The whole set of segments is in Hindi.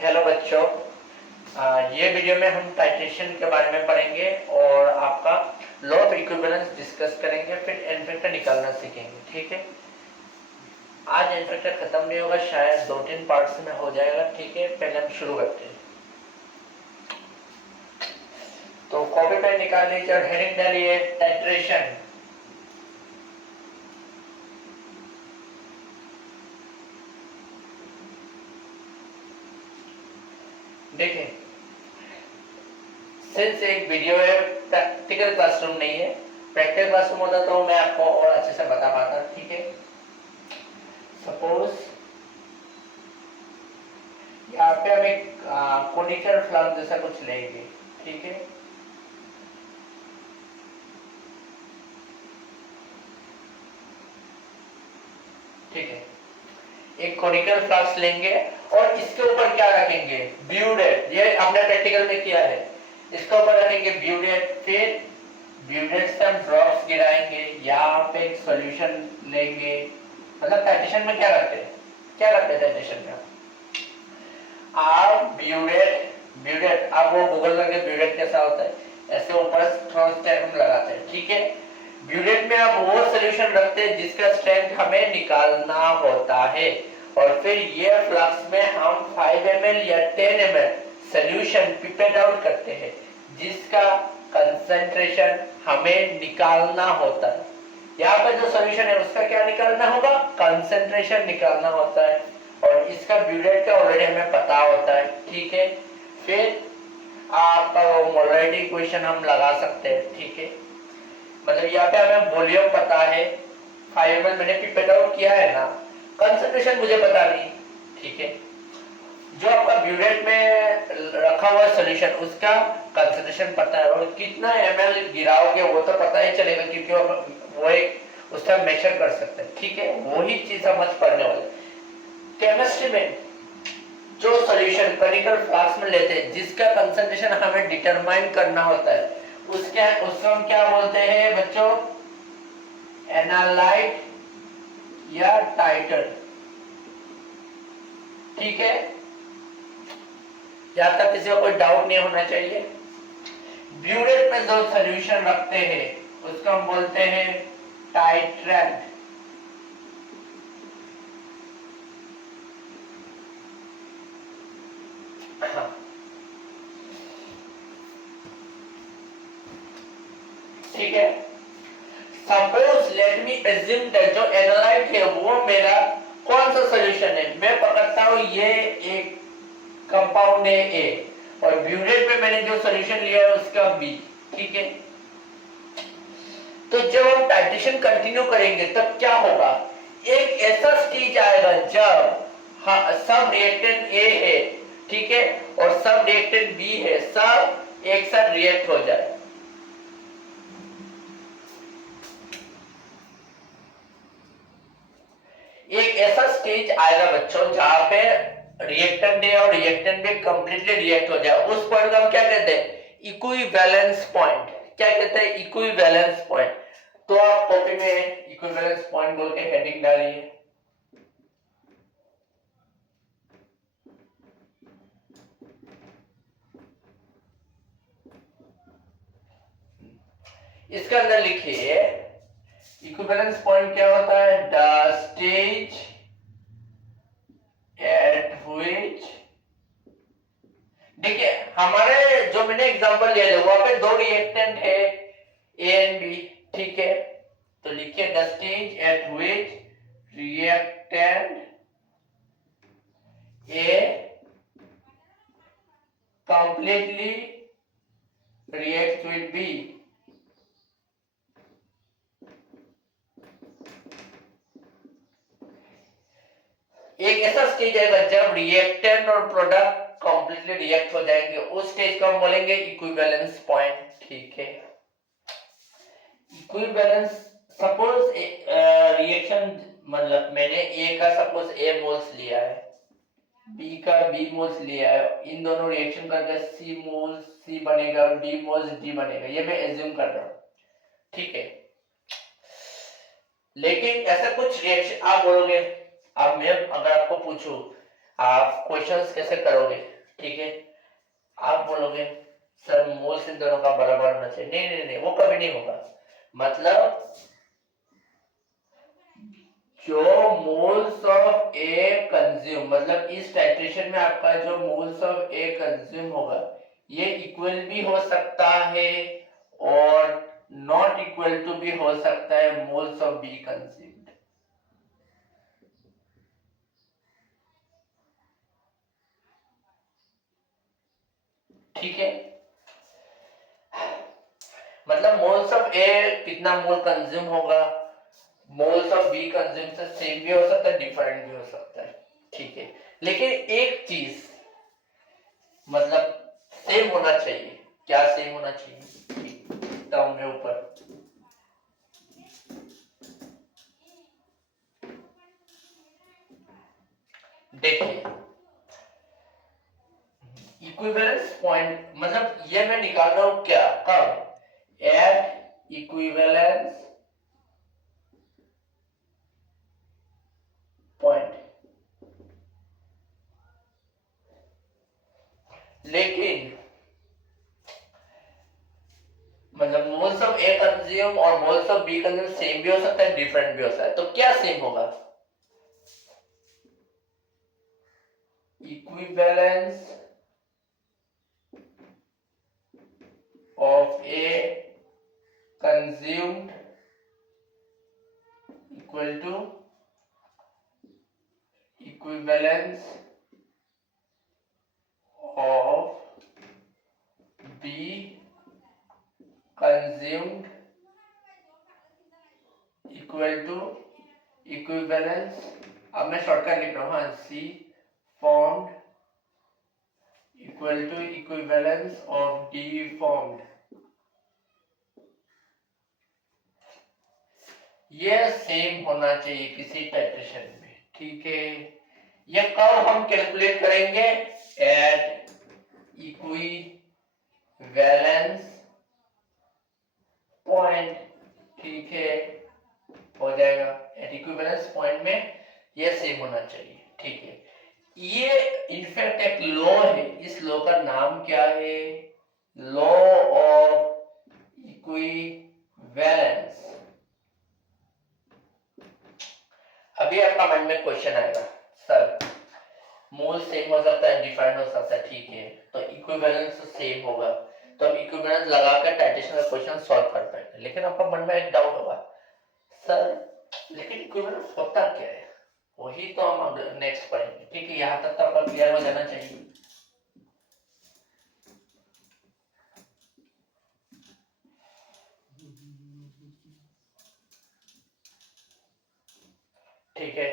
हेलो बच्चों, ये वीडियो में हम टाइट्रेशन के बारे में पढ़ेंगे और आपका लॉ ऑफ इक्विवेलेंस डिस्कस करेंगे, फिर एन फैक्टर निकालना सीखेंगे। ठीक है, आज एन फैक्टर खत्म नहीं होगा, शायद 2-3 पार्ट्स में हो जाएगा। ठीक है, पहले हम शुरू करते हैं। तो कॉपी पेन निकाल लीजिए और हेडिंग डालिए टाइट्रेशन। देखिए, सिंस एक वीडियो है, प्रैक्टिकल क्लासरूम नहीं है। प्रैक्टिकल क्लासरूम होता तो मैं आपको और अच्छे से बता पाता। ठीक है, सपोज यहाँ पे हम एक कोनिकल फ्लैग जैसा कुछ लेंगे। ठीक है, ठीक है, एक कोनिकल फ्लैग लेंगे और इसके ऊपर क्या रखेंगे, ब्यूडेट। ये आपने प्रैक्टिकल में किया है। इसके ऊपर रखेंगे ब्यूडेट, फिर ब्यूडेट से हम ड्रॉप्स गिराएंगे। यहाँ पे एक सॉल्यूशन लेंगे। मतलब टाइट्रेशन में क्या करते हैं, टाइट्रेशन में आप ब्यूडेट आप वो गूगल करके ब्यूडेट कैसा होता है, ऐसे ऊपर हम लगाते हैं। ठीक है, ब्यूडेट में आप वो सॉल्यूशन रखते हैं जिसका स्ट्रेंथ हमें निकालना होता है, और फिर ये फ्लक्स में हम 5 ml या 10 ml सॉल्यूशन पिपेट आउट करते हैं जिसका कंसंट्रेशन हमें निकालना होता है। यहाँ पर जो सॉल्यूशन है उसका क्या निकालना होगा, कंसंट्रेशन निकालना होता है, और इसका ब्यूडेट का ऑलरेडी हमें पता होता है। ठीक है, फिर आपका मोलरिटी इक्वेशन हम लगा सकते हैं। ठीक है, मतलब यहाँ पे हमें वॉल्यूम पता है, 5 ml मैंने पिपेट आउट किया है ना, कंसंट्रेशन मुझे पता नहीं। ठीक है, जो आपका ब्यूडेट में रखा हुआ सॉल्यूशन उसका कंसंट्रेशन पता है, और कितना ml गिराओगे वो तो पता ही चलेगा, क्योंकि वो एक उसका मेजर कर सकते हैं। ठीक है, वही चीज समझ पड़ने वाली। केमिस्ट्री में जो सॉल्यूशन कोनिकल फ्लास्क में लेते हैं जिसका कंसंट्रेशन हमें डिटरमाइन करना होता है, उसको हम क्या बोलते हैं बच्चों, एनालाइट या टाइटर। ठीक है, यहां तक किसी को कोई डाउट नहीं होना चाहिए। ब्यूरेट में जो सॉल्यूशन रखते हैं उसको हम बोलते हैं टाइट्रेंट। ठीक है, suppose let me assume that जो एनालाइट है वो मेरा कौन सा सॉल्यूशन है, मैं पकड़ता हूं ये एक कंपाउंड है ए, और ब्यूरेट में मैंने जो सॉल्यूशन लिया है उसका बी। ठीक है, तो जब हम टाइट्रेशन कंटिन्यू करेंगे तब क्या होगा, एक ऐसा स्टेज आएगा जब सब रिएक्टेंट ए है, ठीक है, और सब रिएक्टेंट बी है, सब एक साथ रिएक्ट हो जाए। एक ऐसा स्टेज आएगा बच्चों जहां पे रिएक्टेंट ए और रिएक्टेंट बी कंप्लीटली रिएक्ट हो जाए। उस पॉइंट को हम क्या कहते हैं, इक्विवेलेंस पॉइंट। क्या कहते हैं, इक्विवेलेंस पॉइंट। तो आप कॉपी में इक्विवेलेंस पॉइंट बोल के हेडिंग डालिए। इसके अंदर लिखिए इक्विवेलेंस पॉइंट क्या होता है, द स्टेज एट व्हिच, देखिए हमारे जो मैंने एग्जांपल लिया था वहां पे दो रिएक्टेंट है ए एंड बी। ठीक है, तो लिखिए the stage at which reactant A completely reacts with B। एक ऐसा स्टेज आएगा जब रिएक्टेंट और प्रोडक्ट कंप्लीटली रिएक्ट हो जाएंगे, उस स्टेज को हम बोलेंगे इक्विवेलेंस पॉइंट। ठीक है, इक्विवेलेंस, सपोज रिएक्शन, मतलब मैंने ए का सपोज ए मोल्स लिया है, बी का बी मोल्स लिया है, इन दोनों रिएक्शन करके सी मोल्स सी बनेगा और डी मोल्स डी बनेगा, ये मैं एज्यूम कर रहा हूं। ठीक है, लेकिन ऐसा कुछ रिएक्शन आप बोलोगे, अब मैं अगर आपको पूछूं आप क्वेश्चंस कैसे करोगे, ठीक है। आप बोलोगे सर मोल्स इन दोनों का बराबर होना चाहिए, नहीं नहीं नहीं, वो कभी नहीं होगा। मतलब जो मोल्स ऑफ ए कंज्यूम, मतलब इस टाइट्रेशन में आपका जो मोल्स ऑफ ए कंज्यूम होगा ये इक्वल भी हो सकता है और नॉट इक्वल टू भी हो सकता है मोल्स ऑफ बी कंज्यूम्ड। ठीक है, मतलब मोल्स ऑफ ए कितना मोल कंज्यूम होगा, मोल्स ऑफ बी कंज्यूम से सेम भी हो सकता है डिफरेंट भी हो सकता है। ठीक है, लेकिन एक चीज मतलब सेम होना चाहिए। क्या सेम होना चाहिए? टर्म में ऊपर देखिए इक्विवेलेंस पॉइंट, मतलब ये मैं निकाल रहा हूं क्या, कब, एट इक्विवेलेंस पॉइंट। लेकिन मतलब मोल्स ऑफ ए कंज्यूम और moles of B consume same भी हो सकता है डिफरेंट भी हो सकता है, तो क्या सेम होगा? Equivalence of A consumed equal to equivalence of B consumed equal to equivalence, अब मैं शॉर्टकट लिख रहा हूँ, हाँ, C formed equal to equivalence of D formed। ये सेम होना चाहिए किसी टाइट्रेशन में। ठीक है, ये कब हम कैलकुलेट करेंगे? At equivalence point. ठीक है, हो जाएगा एट इक्विवेलेंस पॉइंट में ये सेम होना चाहिए। ठीक है, ये इनफैक्ट एक लॉ है, इस लॉ का नाम क्या है? Law of equivalence. अभी आपका मन में क्वेश्चन आएगा सर मोल सेम हो सकता है डिफरेंट हो सकता है, ठीक है, तो इक्विवेलेंस सेम होगा तो हम इक्विवेलेंस लगाकर टाइट्रेशन का क्वेश्चन सॉल्व कर पाएंगे। लेकिन आपका मन में एक डाउट होगा सर लेकिन इक्विवेलेंस होता क्या है? वही तो हम नेक्स्ट पढ़ेंगे। ठीक है, यहाँ तक तो आपका क्लियर हो जाना चाहिए। ठीक है,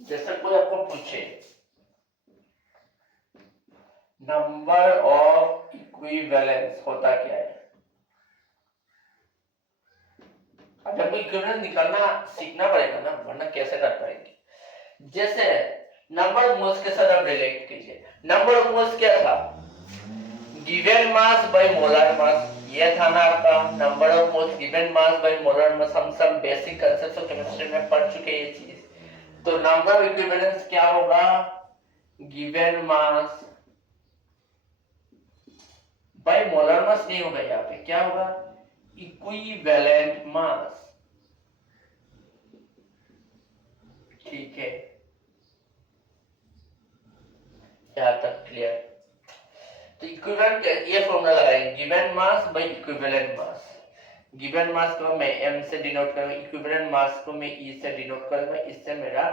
जैसे कोई आपको पूछे नंबर ऑफ इक्विवेलेंस होता क्या है, जब इक्विवेलेंस निकालना सीखना पड़ेगा ना, वरना कैसे कर पाएंगे। जैसे नंबर ऑफ मोल्स के साथ आप रिलेट कीजिए, नंबर ऑफ मोल्स क्या था? गिवन मास बाय मोलर मास, ये था ना आपका number of moles given mass by molar मास। हम सब बेसिक कांसेप्ट्स ऑफ केमिस्ट्री में पढ़ चुके हैं ये चीज। तो नंबर ऑफ इक्विवेलेंस क्या होगा? गिवन मास बाय मोलर मास नहीं होगा, यहाँ पे क्या होगा? Equivalent mass. ठीक है, यहाँ तक क्लियर? तो इक्विवेलेंट ये फॉर्मूला लगाएंगे, given mass by equivalent mass. Given mass को मैं m से डिनोट करूंगा, इक्विवेलेंट मास को मैं e से डिनोट करूंगा, इससे मेरा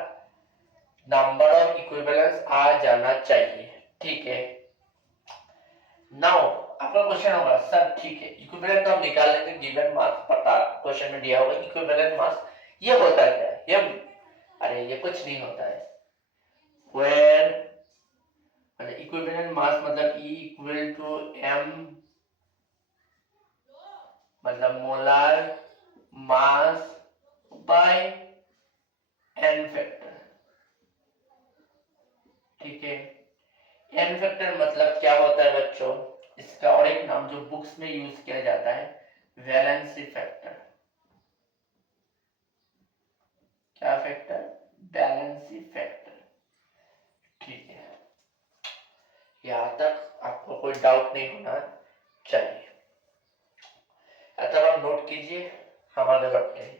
नंबर ऑफ इक्विवेलेंस आ जाना चाहिए। ठीक है, नाउ आपका क्वेश्चन होगा सर ठीक है इक्विवेलेंट तो हम निकाल लेंगे, गिवन मास पता क्वेश्चन में दिया होगा, इक्विवेलेंट मास ये होता क्या है? ये अरे ये कुछ नहीं होता है। वेयर मतलब इक्विवेलेंट मास मतलब E इक्वल टू m मतलब molar mass bye n factor. ठीक है, n फैक्टर मतलब क्या होता है बच्चों? इसका और एक नाम जो बुक्स में यूज किया जाता है वैलेंसी फैक्टर। क्या फैक्टर? Balance factor. ठीक है, यहां तक आपको कोई डाउट नहीं होना चाहिए। अतः आप नोट कीजिए, हम आगे बढ़ते हैं।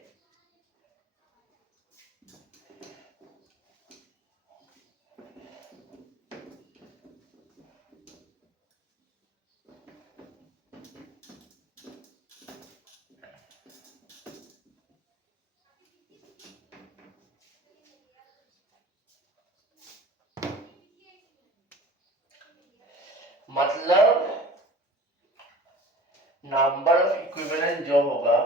मतलब नंबर ऑफ इक्विवेलेंट जो होगा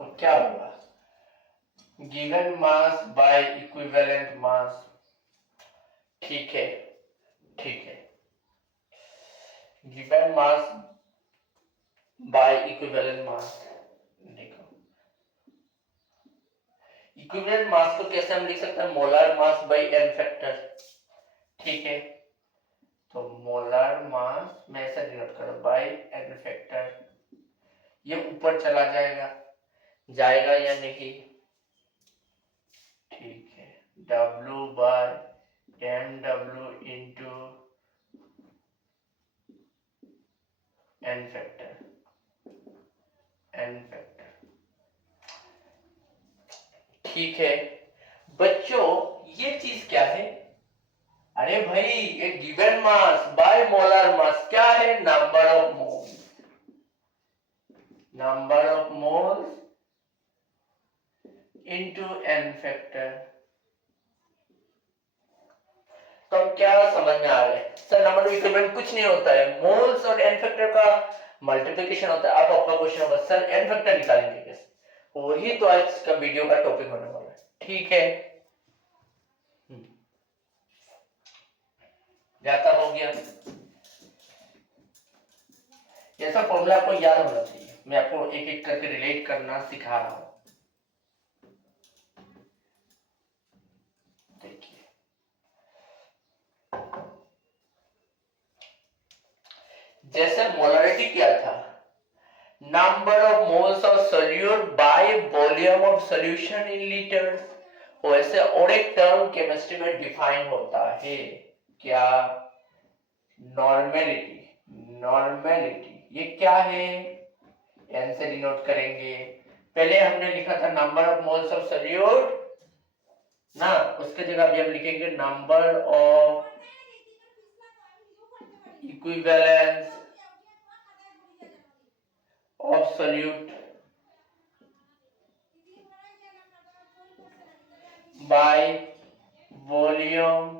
तो क्या होगा, given mass by equivalent mass. ठीक है, ठीक है, given mass by equivalent mass. देखो, इक्विवेलेंट मास को कैसे हम लिख सकते हैं, molar mass by N factor. ठीक है, तो मोलर मास में ऐसा डिनोट करो बाय एन फैक्टर। ये ऊपर चला जाएगा, जाएगा या नहीं? ठीक है, W by mw into N factor, N factor. ठीक है बच्चों, ये चीज क्या है? अरे भाई, ये given mass by molar mass क्या है, number of moles. Number of moles into N factor. तो क्या समझ में आ रहा है सर? नंबर ऑफ इक्विवेलेंट कुछ नहीं होता है, मोल्स और एन फैक्टर का मल्टीप्लिकेशन होता है। अब आपका क्वेश्चन होगा सर एन फैक्टर निकालेंगे कैसे? वही तो आज का वीडियो का टॉपिक होने वाला है। ठीक है, ज्यादा हो गया। ऐसा फॉर्मूला आपको याद होना चाहिए, मैं आपको एक एक करके रिलेट करना सिखा रहा हूं। देखिए, जैसे मोलरिटी क्या था, number of moles of solute bye volume of solution in litres, वैसे और एक टर्म केमिस्ट्री में डिफाइन होता है क्या, नॉर्मेलिटी। नॉर्मेलिटी ये क्या है, एन से डिनोट करेंगे। पहले हमने लिखा था number of moles of solute ना, उसके जगह अभी हम लिखेंगे number of equivalents of solute bye volume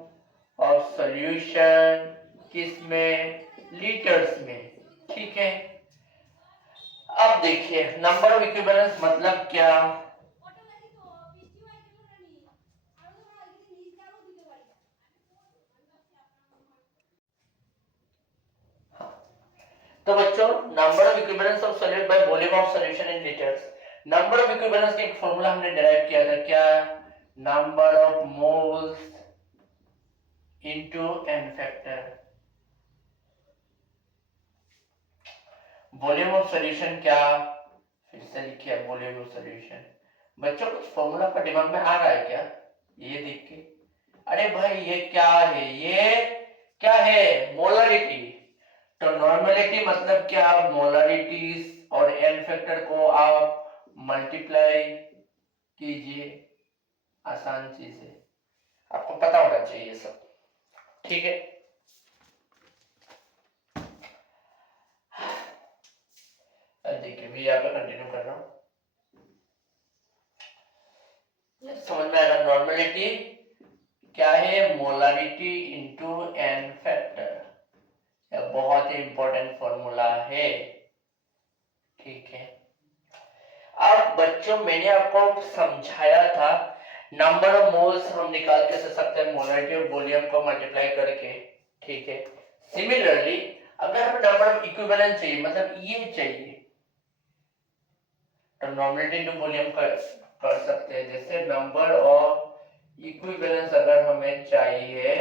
of solution, किसमें, लीटर्स में। ठीक है, अब देखिए नंबर ऑफ इक्विवेलेंस मतलब क्या। तो बच्चों, number of equivalents of solute by volume of solution in litres, number of equivalents का एक फॉर्मूला हमने डिराइव किया था क्या, number of moles into N factor. Volume of solution क्या, फिर से लिखिए वॉल्यूम ऑफ सॉल्यूशन। बच्चों कुछ फॉर्मूला का दिमाग में आ रहा है क्या, ये देख के? अरे भाई ये क्या है, ये क्या है, मोलरिटी। तो नॉर्मलिटी मतलब क्या, मोलरिटीज और एन फैक्टर को आप मल्टीप्लाई कीजिए, आसान चीज है, आपको पता होना चाहिए सब। ठीक है, देखिए मैं यहाँ पे कंटिन्यू कर रहा हूं, समझ में आएगा। नॉर्मलिटी क्या है, मोलरिटी इंटू एन फैक्टर, बहुत ही इंपॉर्टेंट फॉर्मूला है। ठीक है, अब बच्चों मैंने आपको समझाया था नंबर ऑफ मोल्स हम निकाल के सकते हैं मोलरिटी और वॉल्यूम को मल्टीप्लाई करके। ठीक है, सिमिलरली अगर हमें नंबर ऑफ इक्विवेलेंट चाहिए, मतलब ये चाहिए, तो नॉर्मलिटी इनटू वॉल्यूम कर सकते हैं। जैसे नंबर ऑफ इक्विवेलेंस अगर हमें चाहिए,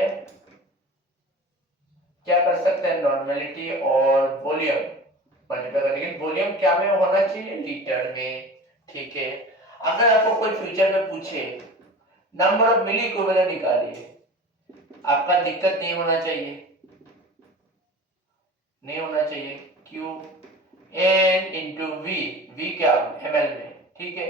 क्या कर सकते हैं, नॉर्मलिटी और वॉल्यूम मल्टीप्लाई करेंगे। वॉल्यूम क्या में होना चाहिए? लीटर में। ठीक है, अगर आपको कोई फ्यूचर में पूछे नंबर ऑफ मिली इक्विवेलेंट निकालिए, आपका दिक्कत नहीं होना चाहिए, नहीं होना चाहिए। Q N into V, V क्या ml में, ठीक है।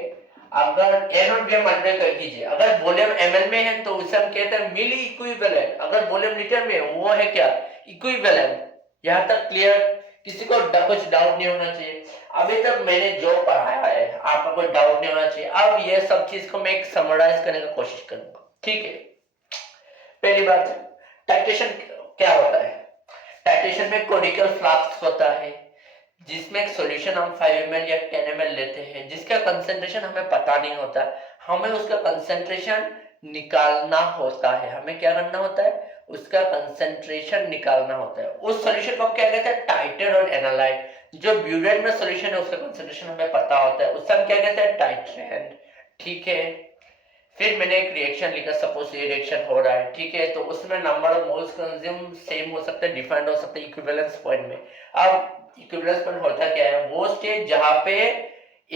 अगर एन और वी मल्टीप्लाई कर कीजिए, अगर वॉल्यूम ml में है तो उसे हम कहते हैं मिली इक्विवेलेंट, अगर वॉल्यूम लीटर में है वो है क्या? इक्विवेलेंट। यहां तक क्लियर? किसी को कुछ डाउट नहीं होना चाहिए। अभी तक मैंने जो पढ़ाया है आपको कोई डाउट नहीं होना चाहिए। अब ये सब चीज को मैं एक समराइज करने की कोशिश करूंगा, ठीक है। पहली बात, टाइट्रेशन क्या होता है? टाइट्रेशन में कोनिकल फ्लास्क होता है जिसमें एक सॉल्यूशन हम 5 ml या 10 ml लेते हैं, जिसका कंसंट्रेशन हमें पता नहीं होता, हमें उसका कंसंट्रेशन निकालना होता है। हमें क्या करना होता है? उसका कंसंट्रेशन निकालना होता है। उस सॉल्यूशन को हम क्या कहते हैं? टाइटर और एनालाइट। जो ब्यूरेट में सॉल्यूशन है उसका कंसंट्रेशन हमें पता होता है, उससे हम क्या कहते हैं? टाइट्रेंट। ठीक है, फिर मैंने एक रिएक्शन लिखा, सपोज ये रिएक्शन हो रहा है, ठीक है, तो उसमें number of moles consume same हो सकता है, डिफरेंट हो सकता है इक्विवेलेंस पॉइंट में। अब इक्विवेलेंस पॉइंट होता क्या है? वो स्टेज जहां पे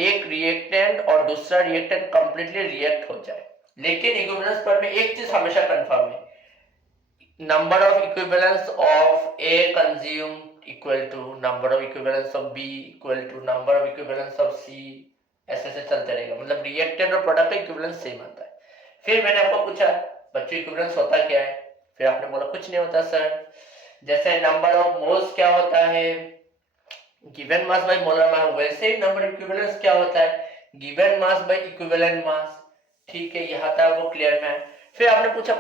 एक रिएक्टेंट और दूसरा रिएक्टेंट कंप्लीटली रिएक्ट हो जाए। लेकिन इक्विवेलेंस पॉइंट में एक चीज हमेशा कंफर्म है, number of equivalents of A consumed equal to number of equivalents of B equal to number of equivalents of C. ऐसे ऐसे चलते रहेगा, मतलब रिएक्टेंट और प्रोडक्ट का इक्विवेलेंस सेम आता है। फिर मैंने आपको पूछा बच्चों इक्विवेलेंस होता क्या है? फिर आपने बोला कुछ नहीं होता सर। जैसे नंबर ऑफ मोल्स क्या होता है? गिवन मास बाय मोलर मास, वैसे ही नंबर इक्विवेलेंस क्या होता है? Given mass by equivalent mass. ठीक है, यहाँ तक वो क्लियर में है। फिर आपने पूछा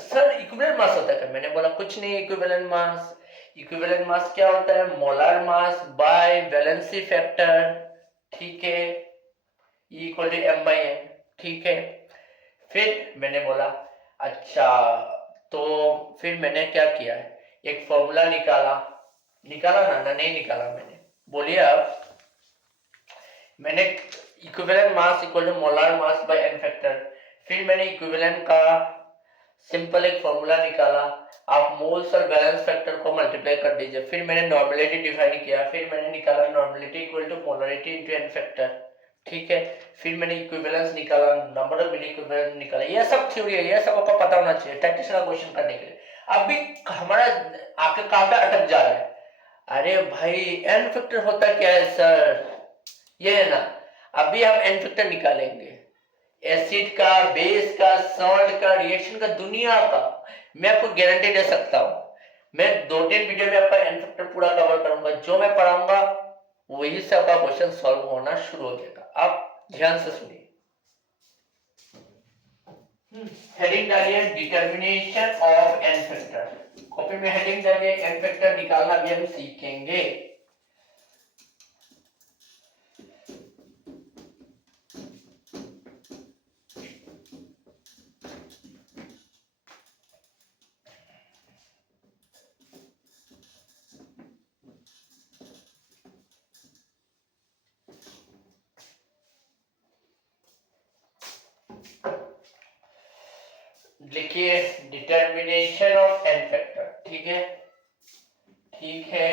सर इक्विवेलेंट मास होता है क्या? मैंने बोला कुछ नहीं इक्विवेलेंट मास। इक्विवेलेंट मास क्या होता है? Molar mass by valency factor. ठीक है, E equal to M by N. ठीक है, फिर मैंने बोला अच्छा, तो फिर मैंने क्या किया है, एक फॉर्मूला निकाला। निकाला ना नहीं निकाला मैंने, बोलिए आप। मैंने equivalent mass equal to molar mass by N factor. फिर मैंने इक्विवेलेंट का सिंपल एक फॉर्मूला निकाला, आप मोल्स और बैलेंस फैक्टर को मल्टीप्लाई कर दीजिए। फिर मैंने नॉर्मेलिटी डिफाइन किया, फिर मैंने निकाला normality equal to molarity into N factor. ठीक है, फिर मैंने इक्विवेलेंस निकाला, नंबर ऑफ मिली इक्विवेलेंट निकाला। ये सब थ्योरी है, ये सब आपको पता होना चाहिए टैक्सेशन का क्वेश्चन करने के लिए। अब भी हमारा आके कहां पे अटक जा रहा है? अरे भाई एन फैक्टर होता क्या है सर? ये है ना, अभी हम एन फैक्टर निकालेंगे, एसिड का, बेस का, सॉल्ट का, रिएक्शन का, दुनिया का। मैं आपको गारंटी दे सकता हूं, मैं 2-3 वीडियो में आपका एन फैक्टर पूरा कवर करूंगा। जो मैं पढ़ाऊंगा वही से आपका क्वेश्चन सॉल्व होना शुरू हो जाएगा। आप ध्यान से सुनिए। हेडिंग डालिए determination of N factor. Copy में हेडिंग डालिए एन फैक्टर निकालना भी हम सीखेंगे। लिखिए डिटर्मिनेशन ऑफ एन फैक्टर। ठीक है, ठीक है,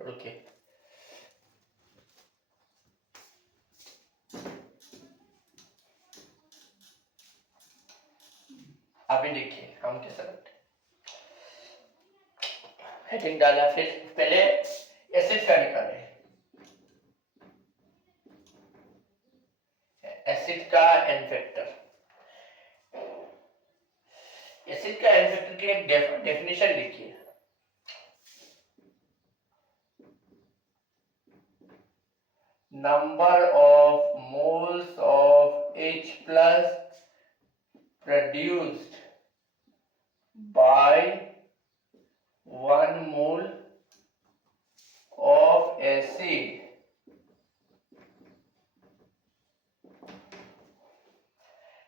रुकिए, अभी देखिए हम कैसे करते हैं। हेडिंग डाला, फिर पहले एसिड का निकाले, एसिड का एन फैक्टर। एसिड का एन फैक्टर की एक डेफिनेशन लिखिए। Number of moles of H plus produced by 1 mole of acid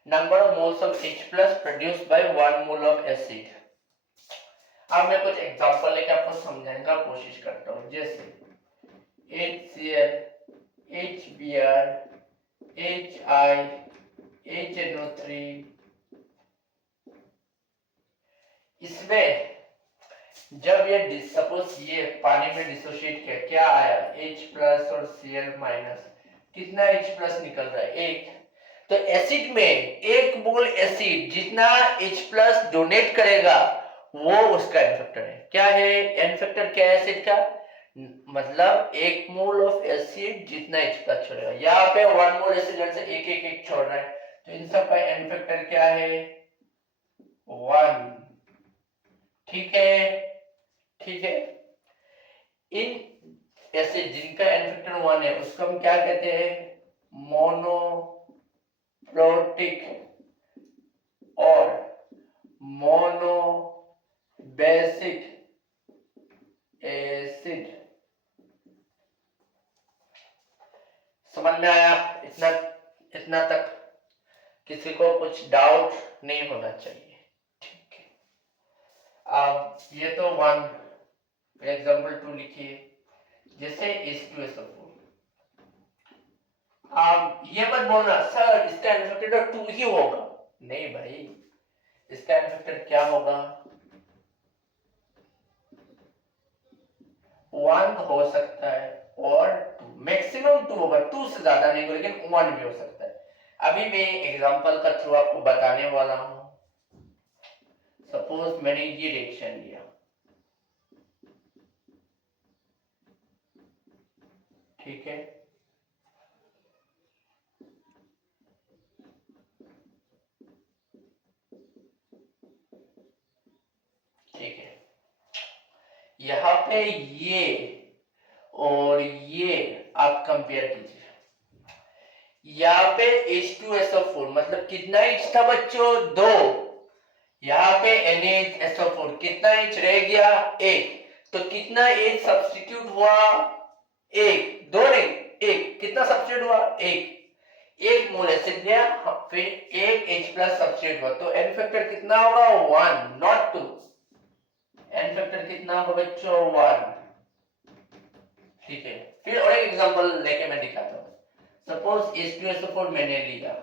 number of moles of H plus produced by 1 mole of acid। अब मैं कुछ एग्जांपल लेके आपको समझाने का कोशिश करता हूँ। जैसे HCl, HBr, HI, HNO3, इसमें जब ये सपोज ये पानी में डिसोशिएट किया, क्या आया H प्लस और Cl माइनस, कितना H प्लस निकल रहा है, एक। तो एसिड में एक मोल एसिड जितना H प्लस डोनेट करेगा वो उसका एन फैक्टर है। क्या है एन फैक्टर, क्या है एसिड का, मतलब एक मोल ऑफ एसिड जितना H प्लस छोड़ेगा। यहाँ पे वन मोल एसिड से एक एक एक छोड़ रहा है, तो इन सब का एन फैक्टर क्या है, 1। ठीक है, ठीक है। इन एसिड जिनका एन फैक्टर 1 है उसको हम क्या कहते हैं, मोनोप्रोटिक और मोनोबेसिक एसिड। समझ में आया, इतना इतना तक किसी को कुछ डाउट नहीं होना चाहिए। ठीक है, अब ये तो 1, एग्जाम्पल 2 लिखिए, जैसे H2SO4। आप ये मत बोलना सर इसका एन फैक्टर 2 ही होगा, नहीं भाई, इसका एन फैक्टर क्या होगा, 1 हो सकता है और 2, मैक्सिमम 2 होगा, 2 से ज्यादा नहीं होगा, लेकिन 1 भी हो सकता है। अभी मैं एग्जांपल का थ्रू आपको बताने वाला हूं। सपोज मैंने ये रिएक्शन लिया, ठीक है, ठीक है, यहाँ पे ये और ये आप कंपेयर कीजिए। यहाँ पे H2SO4 मतलब कितना H था बच्चों, 2। यहाँ पे NaHSO4 कितना H रह गया, 1। तो कितना H सब्स्टिट्यूट हुआ, 1, 2 नहीं, 1। कितना सब्स्टिट्यूट हुआ, 1 मोल एसिड लिया, फिर 1 H प्लस सब्स्टिट्यूट हुआ, तो एन फैक्टर कितना होगा, 1 नॉट 2। एन फैक्टर कितना होगा बच्चों, 1। ठीक है, फिर और एक एग्जांपल लेके मैं दिखाता हूँ। सपोज H2SO4 मैंने लिया,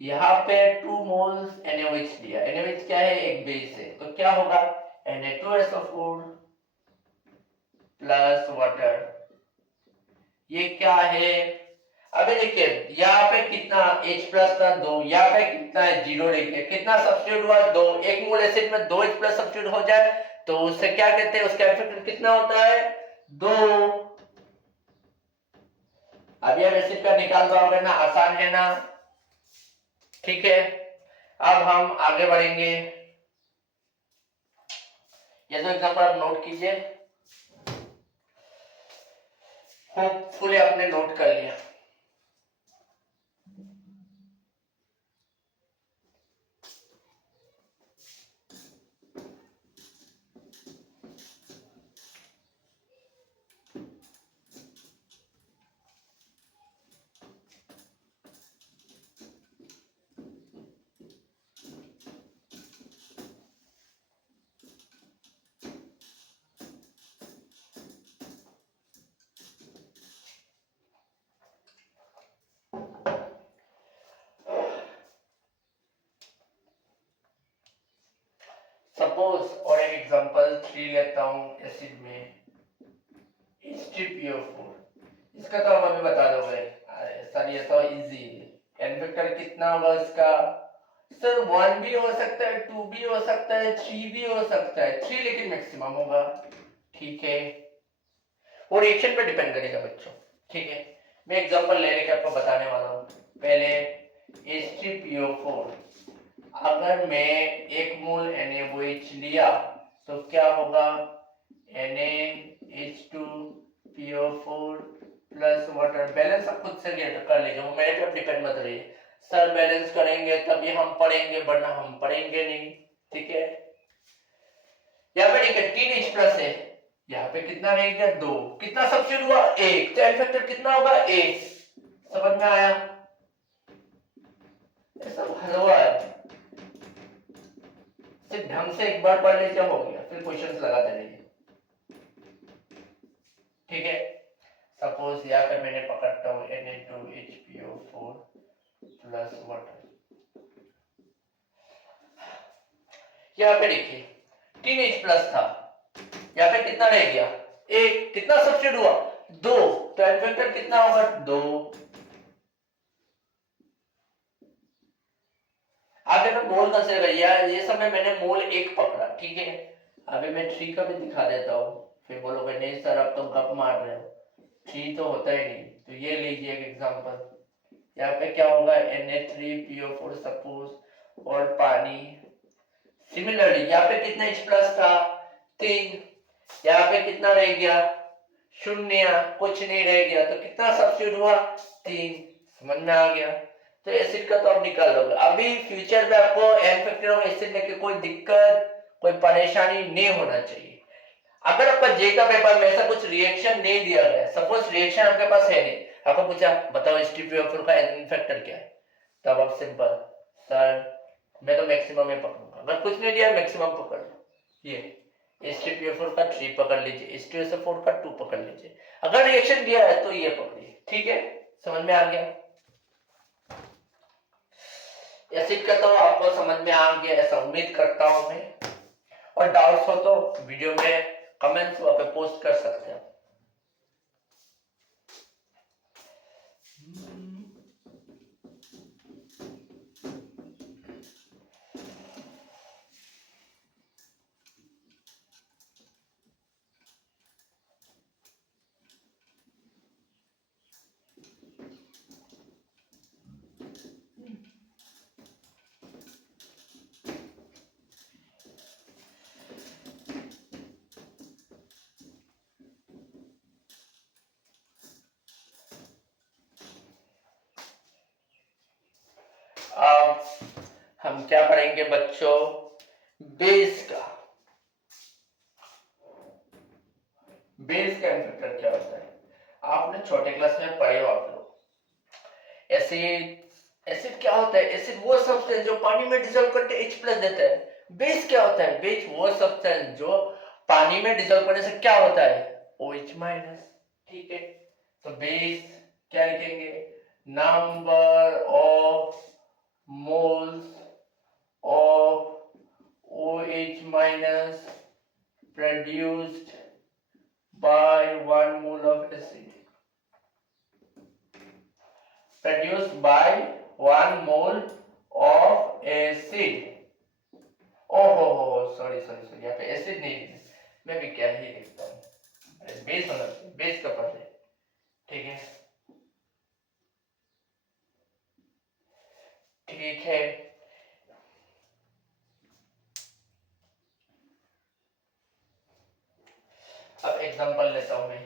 यहाँ पे 2 मोल्स NaOH लिया, NaOH क्या है, एक बेस है, तो क्या होगा, Na2SO4 प्लस वाटर, ये क्या है, अभी देखिए यहाँ पे कितना H प्लस था 2, यहाँ पे कितना है 0 लेके, कितना सब्स्टिट्यूट हुआ, 2। एक मोल एसिड में 2 H प्लस सब्स्टिट्यूट हो जाए तो उससे क्या कहते हैं, उसका एफेक्ट कितना होता है, 2। अभी हम एसिड का निकाल पाओगे ना, आसान है ना, ठीक है। अब हम आगे बढ़ेंगे, ये दो एग्जांपल आप नोट कीजिए, होपफुली आपने नोट कर लिया। सपोज और एक एग्जांपल 3 लेता हूं, एसिड में H3PO4, इसका तो हम अभी बता दोगे, अरे सर ये तो इजी है। एन वेक्टर कितना होगा इसका, सर 1 भी हो सकता है, 2 भी हो सकता है, 3 भी हो सकता है, 3 लेकिन मैक्सिमम होगा, ठीक है, और रिएक्शन पे डिपेंड करेगा बच्चों, ठीक है। मैं एग्जांपल ले लेके आपको बताने वाला हूं। पहले H3PO4, अगर मैं 1 मोल NaOH लिया तो क्या होगा, NaH2PO4 प्लस वाटर, बैलेंस आप खुद से कर लीजिए, वो मेरे पे डिपेंड मत रहिए। सर बैलेंस करेंगे तभी हम पढ़ेंगे, वरना हम पढ़ेंगे नहीं, ठीक है। यहाँ पे देखिए 3 H प्लस है, यहाँ पे कितना रह गया, 2। कितना सब्स्टिट्यूट हुआ, 1, तो एन फैक्टर कितना होगा, 1। समझ में आया, ऐसा हलवा है, सिर्फ ढंग से एक बार पढ़ लीजिए, हो गया, फिर क्वेश्चंस लगाते रहिए, ठीक है। सपोज यहाँ पे मैंने पकड़ता हूँ Na2HPO4 प्लस वाटर, यहाँ पे देखिए 3 H प्लस था, यहाँ पे कितना रह गया, एक, कितना सब्स्टिट्यूट हुआ, दो, तो n फैक्टर कितना होगा, दो। आप देखो मोल कंसीडर करिए, ये समय मैंने मोल एक पकड़ा, ठीक है। अभी मैं 3 का भी दिखा देता हूँ, फिर बोलोगे नहीं सर अब तुम गप मार रहे हो, 3 तो होता ही नहीं। तो ये लीजिए एक एग्जांपल, यहाँ पे क्या होगा, Na3PO4 सपोज और पानी। सिमिलरली यहाँ पे कितना H प्लस था, 3, यहाँ पे कितना रह गया, शून्य, कुछ नहीं रह गया, तो कितना सब्स्टिट्यूट हुआ, 3। समझ में आ गया। तो एसिड का तो आप निकाल लोगे। अभी फ्यूचर में आपको n फैक्टर ऑफ एसिड लेके कोई दिक्कत, कोई परेशानी नहीं होना चाहिए। अगर आपका जे का पेपर में ऐसा कुछ रिएक्शन नहीं दिया गया, सपोज रिएक्शन आपके पास है नहीं, आपको पूछा बताओ H3PO4 का n फैक्टर क्या है, तब आप सिंपल, सर मैं तो मैक्सिमम में पकड़ूंगा। अगर कुछ नहीं दिया मैक्सिमम पकड़ लो, ये H3PO4 का 3 पकड़ लीजिए, H2SO4 का 2 पकड़ लीजिए। अगर रिएक्शन दिया है तो ये पकड़िए, ठीक है। समझ में आ गया। एसिड का तो आपको समझ में आ गया ऐसा उम्मीद करता हूं मैं, और डाउट्स हो तो वीडियो में कमेंट्स वहां पे पोस्ट कर सकते हैं। अब हम क्या पढ़ेंगे बच्चों, बेस का। बेस का फैक्टर क्या होता है, आपने छोटे क्लास में पढ़े हो आप लोग। एसिड, एसिड क्या होता है, एसिड वो सब्सटेंस जो पानी में डिसॉल्व करके H प्लस देता है। बेस क्या होता है, बेस वो सब्सटेंस जो पानी में डिसॉल्व करने से क्या होता है, OH माइनस, ठीक है। तो बेस क्या लिखेंगे, number of moles of OH minus produced by 1 mole of acid. Produced by 1 mole of acid. ओहो सॉरी सॉरी सॉरी, यहाँ पे एसिड नहीं है, मैं भी क्या ही लिखता हूँ, बेस होना चाहिए, बेस का पढ़ ले, ठीक है। ठीक है, अब एग्जांपल लेता हूं मैं,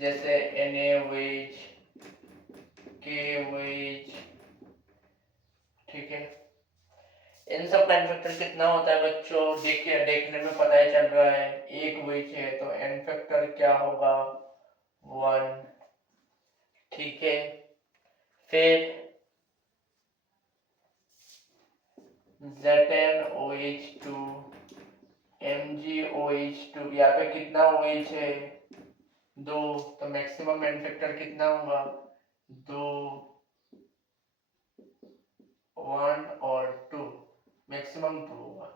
जैसे NaOH, KOH, ठीक है। इन सब का n फैक्टर कितना होता है बच्चों, देखिए देखने में पता ही चल रहा है, एक OH है तो n फैक्टर क्या होगा, 1, ठीक है। फिर ZnOH2, MgOH2, यहाँ पे कितना OH है, 2, तो मैक्सिमम n फैक्टर कितना होगा, 2, 1 और 2, मैक्सिमम 2 होगा।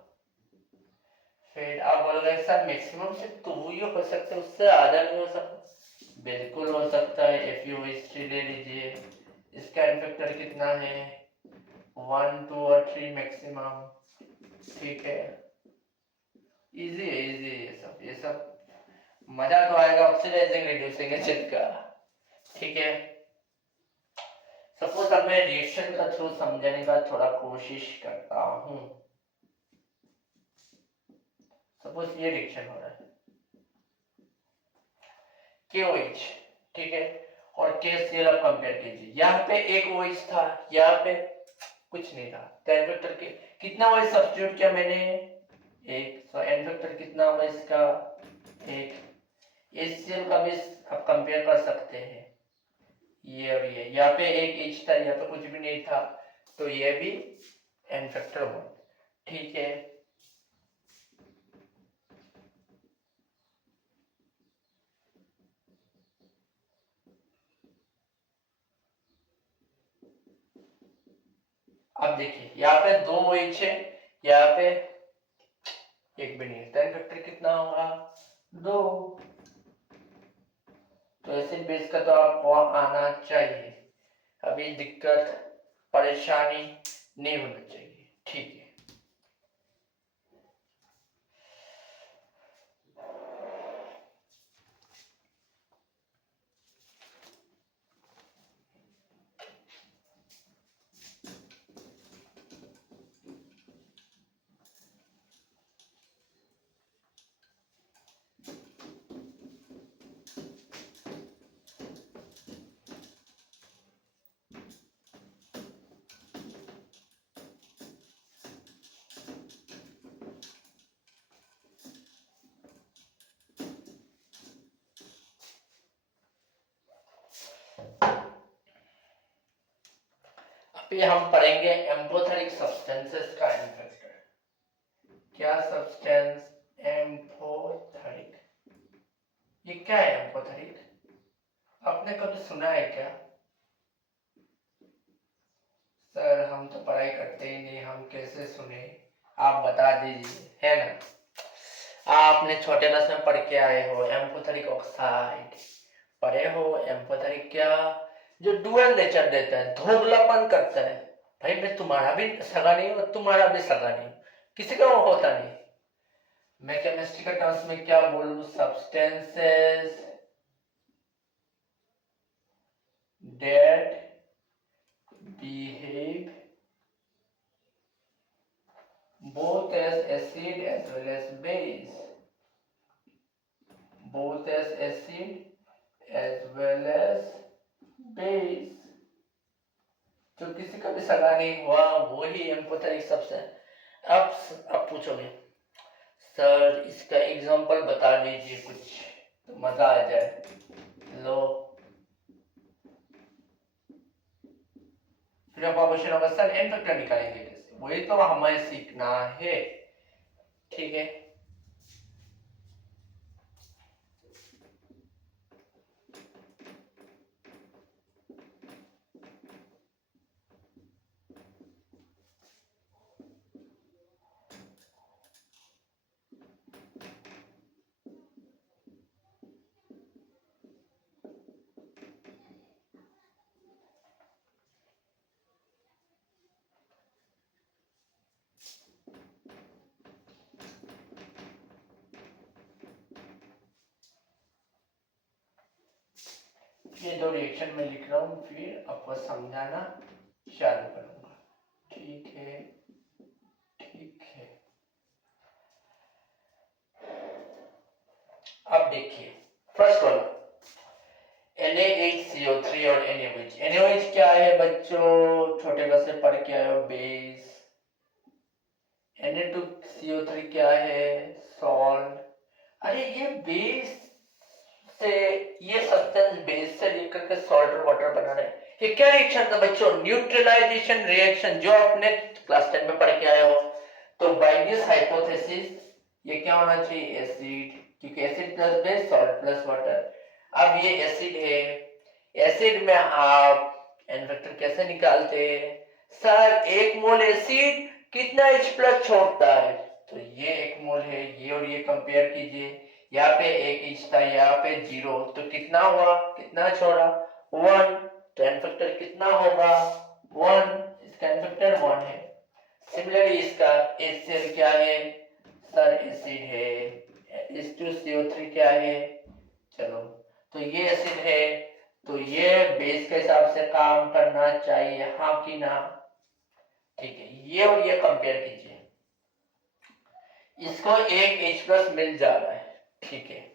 फिर आप बोलोगे सर मैक्सिमम से 2 ही हो सकता है, उससे ज्यादा नहीं हो सकता, बिल्कुल हो सकता है। FeOH3 ले लीजिए, इसका n फैक्टर कितना है, 1, 2 और 3 मैक्सिमम, ठीक है। इजी है, इजी है ये सब मजा तो आएगा ऑक्सीडाइजिंग रिड्यूसिंग एसिड का, ठीक है। सपोज अब मैं रिएक्शन का थ्रू समझने का थोड़ा कोशिश करता हूं। सपोज ये रिएक्शन हो रहा है, KOH, ठीक है, और KCl आप कंपेयर कीजिए, यहाँ पे एक OH था, यहाँ पे कुछ नहीं था, तो n फैक्टर के कितना OH सब्स्टिट्यूट किया मैंने, एक, तो n फैक्टर कितना होगा इसका, एक। HCl का भी आप कंपेयर कर सकते हैं, ये और ये, यहाँ पे एक H था, यहाँ पे कुछ भी नहीं था, तो ये भी n फैक्टर होगा, ठीक है। अब देखिए यहाँ पे 2 OH है, यहाँ पे एक भी नहीं है, तो n फैक्टर कितना होगा 2। तो एसिड बेस का तो आपको आना चाहिए, अभी दिक्कत परेशानी नहीं होनी चाहिए, ठीक है। अभी हम पढ़ेंगे एम्फोथेरिक सब्सटेंसेस का इन्फेक्टर। क्या सब्सटेंस एम्फोथेरिक, ये क्या है एम्फोथेरिक? आपने कभी सुना है क्या? सर हम तो पढ़ाई करते ही नहीं, हम कैसे सुने, आप बता दीजिए, है ना। आपने छोटे क्लास में पढ़ के आए हो एम्फोथेरिक ऑक्साइड, पढ़े हो एम्फोथेरिक क्या, जो डुअल नेचर देता है, धोगलापन करता है। भाई मैं तुम्हारा भी सगा नहीं हूं, तुम्हारा भी सगा नहीं हूं, किसी का वो होता नहीं। मैं केमिस्ट्री का टर्म्स में क्या बोलूं, substances that behave both as acid as well as base, both as acid as well as base, जो किसी का भी सगा नहीं हुआ वही एम्फोथेरिक सब्सटेंस। अब पूछोगे सर इसका एग्जांपल बता दीजिए कुछ, तो मजा आ जाए। लो फिर आपका क्वेश्चन होगा सर एन फैक्टर निकालेंगे कैसे, वही तो हमें सीखना है, ठीक है। ये दो रिएक्शन में लिख रहा हूँ, फिर आपको समझाना चालू करूंगा, ठीक है ठीक है। अब देखिए फर्स्ट वाला NaHCO3 और NaOH। NaOH क्या है बच्चों, छोटे क्लास से पढ़ के आए हो, बेस। Na2CO3 क्या है, सॉल्ट। अरे ये बेस से, ये सब्सटेंस बेस से लेकर के सॉल्ट और वाटर बना रहे हैं। ये क्या रिएक्शन था बच्चों, न्यूट्रलाइजेशन रिएक्शन, जो आपने क्लास 10 में पढ़ के आए हो। तो बाय दिस हाइपोथेसिस ये क्या होना चाहिए, एसिड, क्योंकि acid plus base salt plus water. अब ये एसिड है, एसिड में आप एन फैक्टर कैसे निकालते हैं सर, एक मोल एसिड कितना H प्लस छोड़ता है, तो ये एक मोल है, ये और ये कंपेयर कीजिए, यहाँ पे एक H था, यहाँ पे 0, तो कितना हुआ, कितना छोड़ा 1, तो एन फैक्टर कितना होगा 1, इसका एन फैक्टर 1 है। सिमिलरली इसका HCl क्या है सर, एसिड है, H2CO3 क्या है, चलो तो ये एसिड है, तो ये बेस के हिसाब से काम करना चाहिए, हाँ कि ना, ठीक है। ये और ये कंपेयर कीजिए, इसको एक H प्लस मिल जा रहा है, ठीक है।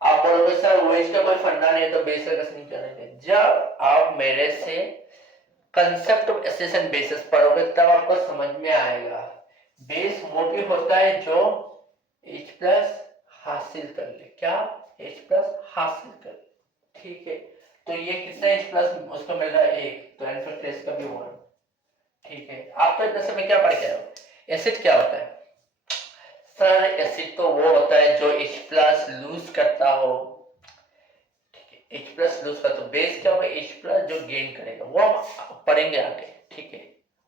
आप बोलोगे सर OH का कोई फंडा नहीं है तो बेस का कैसे नहीं करेंगे, जब आप मेरे से concept of acids and bases पढ़ोगे तब आपको समझ में आएगा। बेस वो भी होता है जो H प्लस हासिल कर ले, क्या H प्लस हासिल कर ले, ठीक है। तो ये कितना H प्लस उसको मिल रहा है 1, तो एन फैक्टर इसका भी 1, ठीक है। आप तो इतने समय क्या पढ़ के आए हो, एसिड क्या होता है सर, एसिड तो वो होता है जो H प्लस लूज करता हो, ठीक है। H प्लस लूज का, तो बेस क्या होगा H प्लस जो गेन करेगा, वो हम पढ़ेंगे आगे, ठीक है।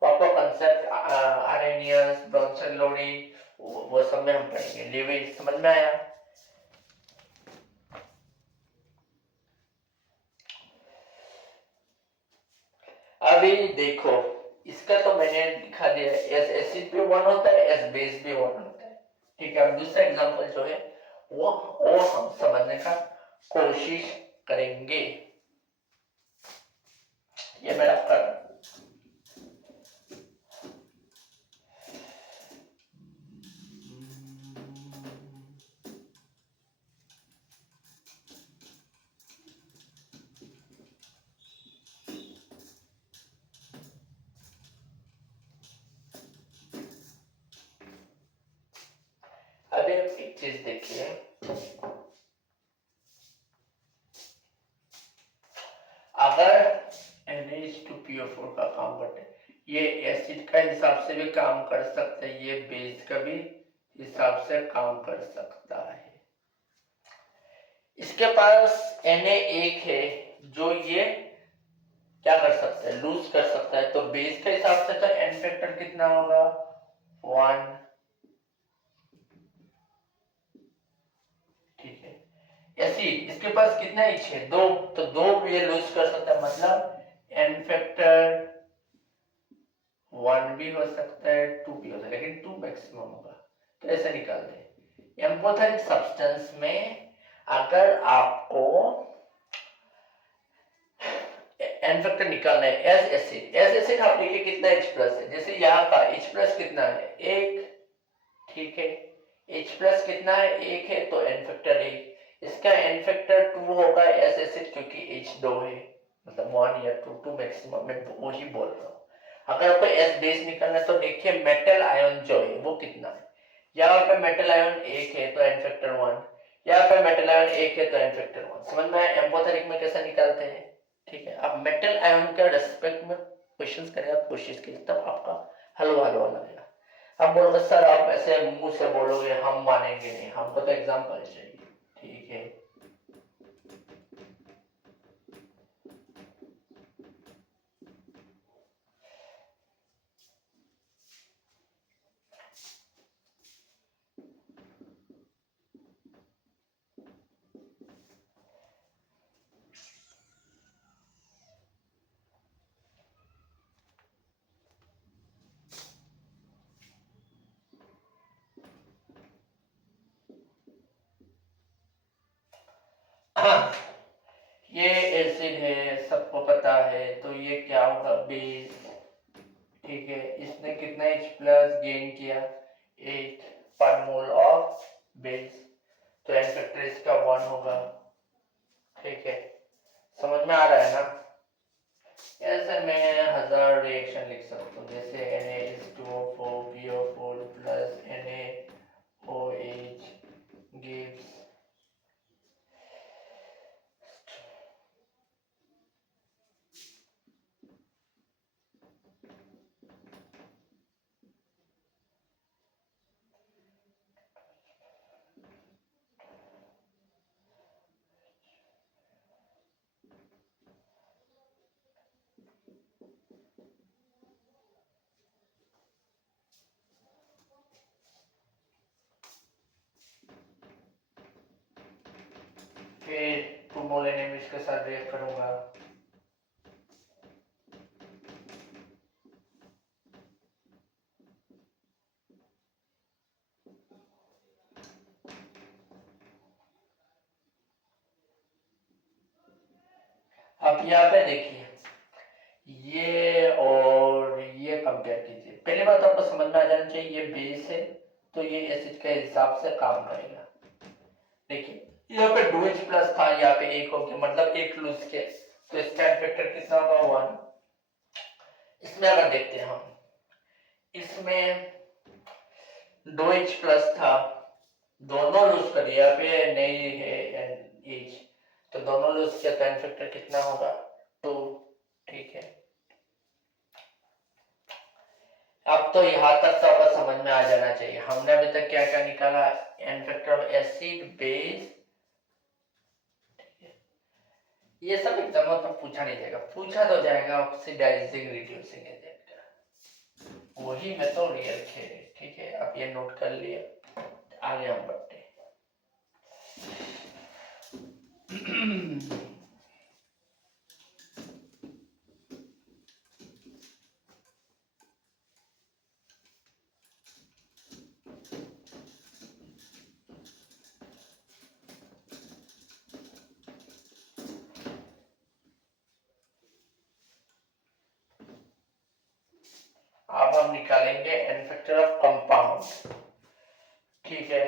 वापस कंसेप्ट आर्हेनियस, ब्रोंसेलोनी, वो सब में हम पढ़ेंगे। लिविज समझ में आया? अभी देखो, इसका तो मैंने दिखा दिया, एस एसिड भी वन होता है, एस बेस भी वन होता है। ठीक है, अब दूसरा एग्जांपल जो है वो हम समझने का कोशिश करेंगे। ये मेरा कर अभी आप एक चीज देखिए, अगर NH2PO4 का काम करते हैं, ये एसिड का हिसाब से भी काम कर सकते हैं, ये बेस का भी हिसाब से काम कर सकता है। इसके पास Na1 है जो ये क्या कर सकता है, लूज कर सकता है, तो बेस के हिसाब से तो एन फैक्टर कितना होगा, 1। ठीक है, एसिड इसके पास कितना एच है, 2, तो 2 ये लूज कर सकता है, मतलब एन फैक्टर 1 भी हो सकता है, 2 भी हो सकता है, लेकिन 2 मैक्सिमम होगा। तो ऐसे निकालते हैं। एम्फोथेरिक सब्सटेंस में अगर आपको एन फैक्टर निकालना है, एस एसिड आप देखिए कितना H प्लस है, जैसे यहाँ का H प्लस कितना है, 1। ठीक है, H प्लस कितना है, 1 है, तो एन फैक्टर 1। इसका एन फैक्टर 2 होगा एस एसिड, क्योंकि H 2 है, मतलब 1 या 2 मैक्सिमम, मैं वही बोल रहा हूँ। अगर आपको एस बेस निकालना है तो देखिए मेटल आयन जो है वो कितना है, यहाँ पे मेटल आयन 1 है तो एन फैक्टर 1, यहाँ पे मेटल आयन 1 है तो एन फैक्टर 1। समझ में आया एम्फोथेरिक में कैसे निकालते हैं? ठीक है, अब मेटल आयन के रेस्पेक्ट में क्वेश्चंस करें आप, कोशिश कीजिए, तब आपका हलवा हलवा लगेगा। अब बोलोगे सर आप ऐसे मुंह से बोलोगे, हम मानेंगे नहीं, हमको तो एग्जांपल चाहिए। ठीक है, ये एसिड है, सबको पता है, तो ये क्या होगा, बेस। ठीक है, इसने कितना H प्लस गेन किया, 8 पर मोल ऑफ बेस, तो एन फैक्टर इसका 1 होगा। ठीक है, समझ में आ रहा है ना? ऐसे मैं 1000 रिएक्शन लिख सकता हूँ, जैसे Na2O4PO4 प्लस NaOH gives, फिर 2 मोल NaOH के साथ रिएक्ट करूंगा, अब यहाँ पे देखिए ये और ये कंपेयर कीजिए। पहली बात आपको समझ में आ जाना चाहिए, ये बेस है तो ये एसिड के हिसाब से काम करेगा। देखिए यहाँ पे 2H प्लस था, यहाँ पे 1 हो गया, मतलब 1 लूज के, तो इसका फैक्टर कितना होगा, 1। इसमें अगर देखते हैं हम, इसमें 2H प्लस था, दोनों लूज कर दिया, यहाँ पे नहीं है H, तो दोनों लूज किया, तो एन फैक्टर कितना होगा, 2। ठीक है, अब तो यहाँ तक तो आपको समझ में आ जाना चाहिए। हमने अभी तक क्या क्या निकाला, N factor of acid base, ये सब एग्जाम में तो पूछा नहीं जाएगा, पूछा तो जाएगा ऑक्सीडाइजिंग रिड्यूसिंग एजेंट का। वही मैं तो रियल खे, ठीक है, आप ये नोट कर लिया, आगे हम बढ़ते हैं। अब हम निकालेंगे n फैक्टर ऑफ कंपाउंड, ठीक है।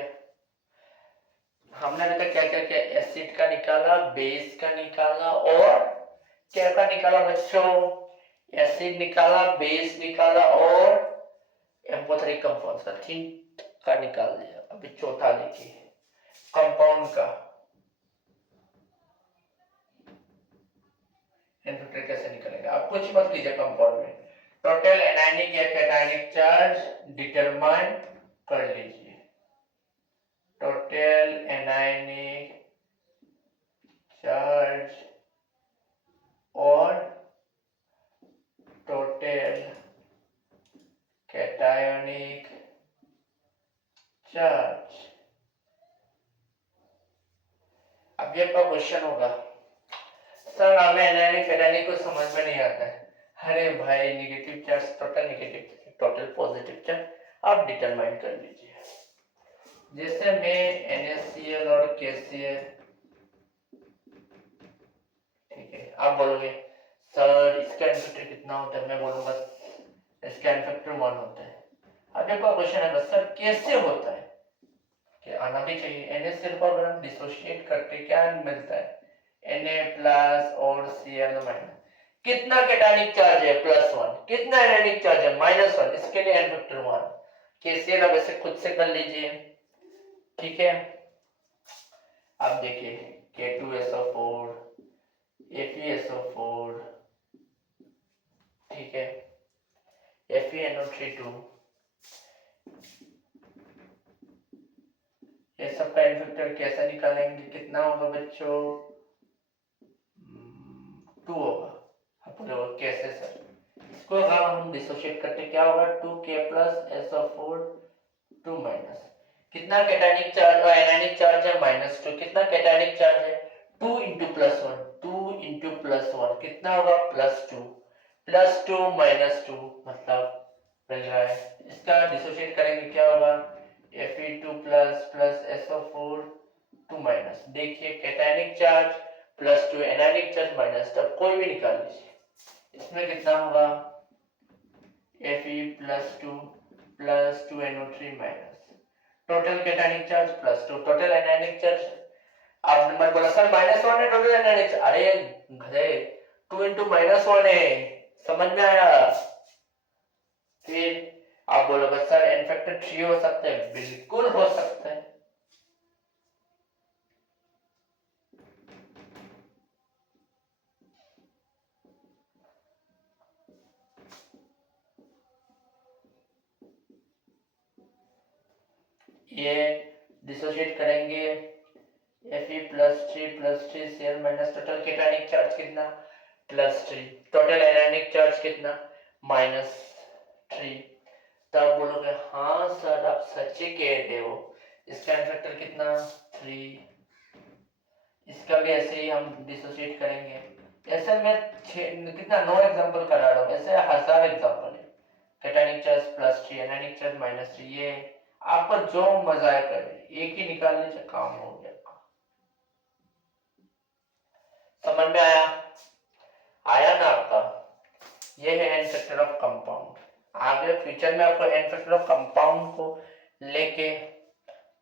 हमने अभी तक क्या क्या किया, एसिड का निकाला, बेस का निकाला और क्या का निकाला बच्चों, एसिड निकाला, बेस निकाला और एम्फोटेरिक कंपाउंड का, तीन का निकाल दिया। अभी चौथा देखिए कंपाउंड का, एनफैक्टर कैसे निकलेगा। आप कुछ मत कीजिए, कंपाउंड में टोटल एनायनिक या कैटायनिक चार्ज डिटरमाइन कर लीजिए। टोटल एनायनिक चार्ज और टोटल कैटायनिक चार्ज। अब ये आपका क्वेश्चन होगा, सर हमें एनायनिक कैटायनिक को समझ में नहीं आता है। अरे भाई, negative charge total negative, total positive charge आप डिटरमाइन कर लीजिए। जैसे मैं NaCl और KCl, ठीक है, आप बोलोगे सर इसका एनफैक्टर कितना होता है, मैं बोलूंगा इसका एनफैक्टर 1 होता है। अब आपका क्वेश्चन है सर कैसे होता है, कि आना भी चाहिए। NaCl को अगर हम डिसोशिएट करते क्या मिलता है, Na प्लस और Cl माइनस, कितना कैटायनिक चार्ज है +1, कितना एनायनिक चार्ज है -1, इसके लिए एनफैक्टर 1। KCl अब ऐसे खुद से कर लीजिए, ठीक है। अब देखिए K2SO4, FeSO4, ठीक है, FeNO32, ये सब का एनफैक्टर कैसे निकालेंगे, कितना होगा बच्चों, 2 होगा। आप बोलोगे कैसे सर, इसको अगर हम डिसोशिएट करते क्या होगा, 2K प्लस SO4 2 माइनस, कितना कैटायनिक चार्ज और एनायनिक चार्ज है -2, कितना कैटायनिक चार्ज है 2 इंटू +1, 2 इंटू +1 कितना होगा +2, +2 -2 मतलब मिल रहा है। इसका डिसोशिएट करेंगे क्या होगा, Fe2 प्लस SO4 2 माइनस, देखिए कैटायनिक चार्ज +2, एनायनिक चार्ज -, तब कोई भी निकाल लीजिए। इसमें कितना होगा Fe +2 plus 2NO3 minus, total cationic charge +2, total anionic charge. आप नंबर बोला सर -1 है टोटल एनायनिक, अरे गधे 2 इंटू -1 है, समझ में आया। फिर आप बोलोगे सर n फैक्टर 3 हो सकता है, बिल्कुल हो सकता है। ये डिसोशिएट करेंगे, Fe +3 Cl minus, total cationic charge कितना +3, टोटल एनायनिक चार्ज कितना -3। तब बोलोगे हाँ सर आप सच्ची कह रहे हो, इसका फैक्टर कितना 3, इसका भी ऐसे ही हम डिसोशिएट करेंगे। ऐसे मैं कितना 9 एग्जांपल करा रहा हूँ, ऐसे 1000 एग्जांपल है। कैटायनिक चार्ज +3, एनायनिक चार्ज -3, ये आपको जो मजा आए करे, एक ही निकाल लीजिए, काम हो गया। समझ में आया, आया ना आपका, ये है एन फैक्टर ऑफ कंपाउंड। आगे फ्यूचर में आपको एन फैक्टर ऑफ कंपाउंड को लेके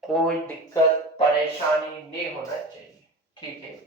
कोई दिक्कत परेशानी नहीं होना चाहिए, ठीक है।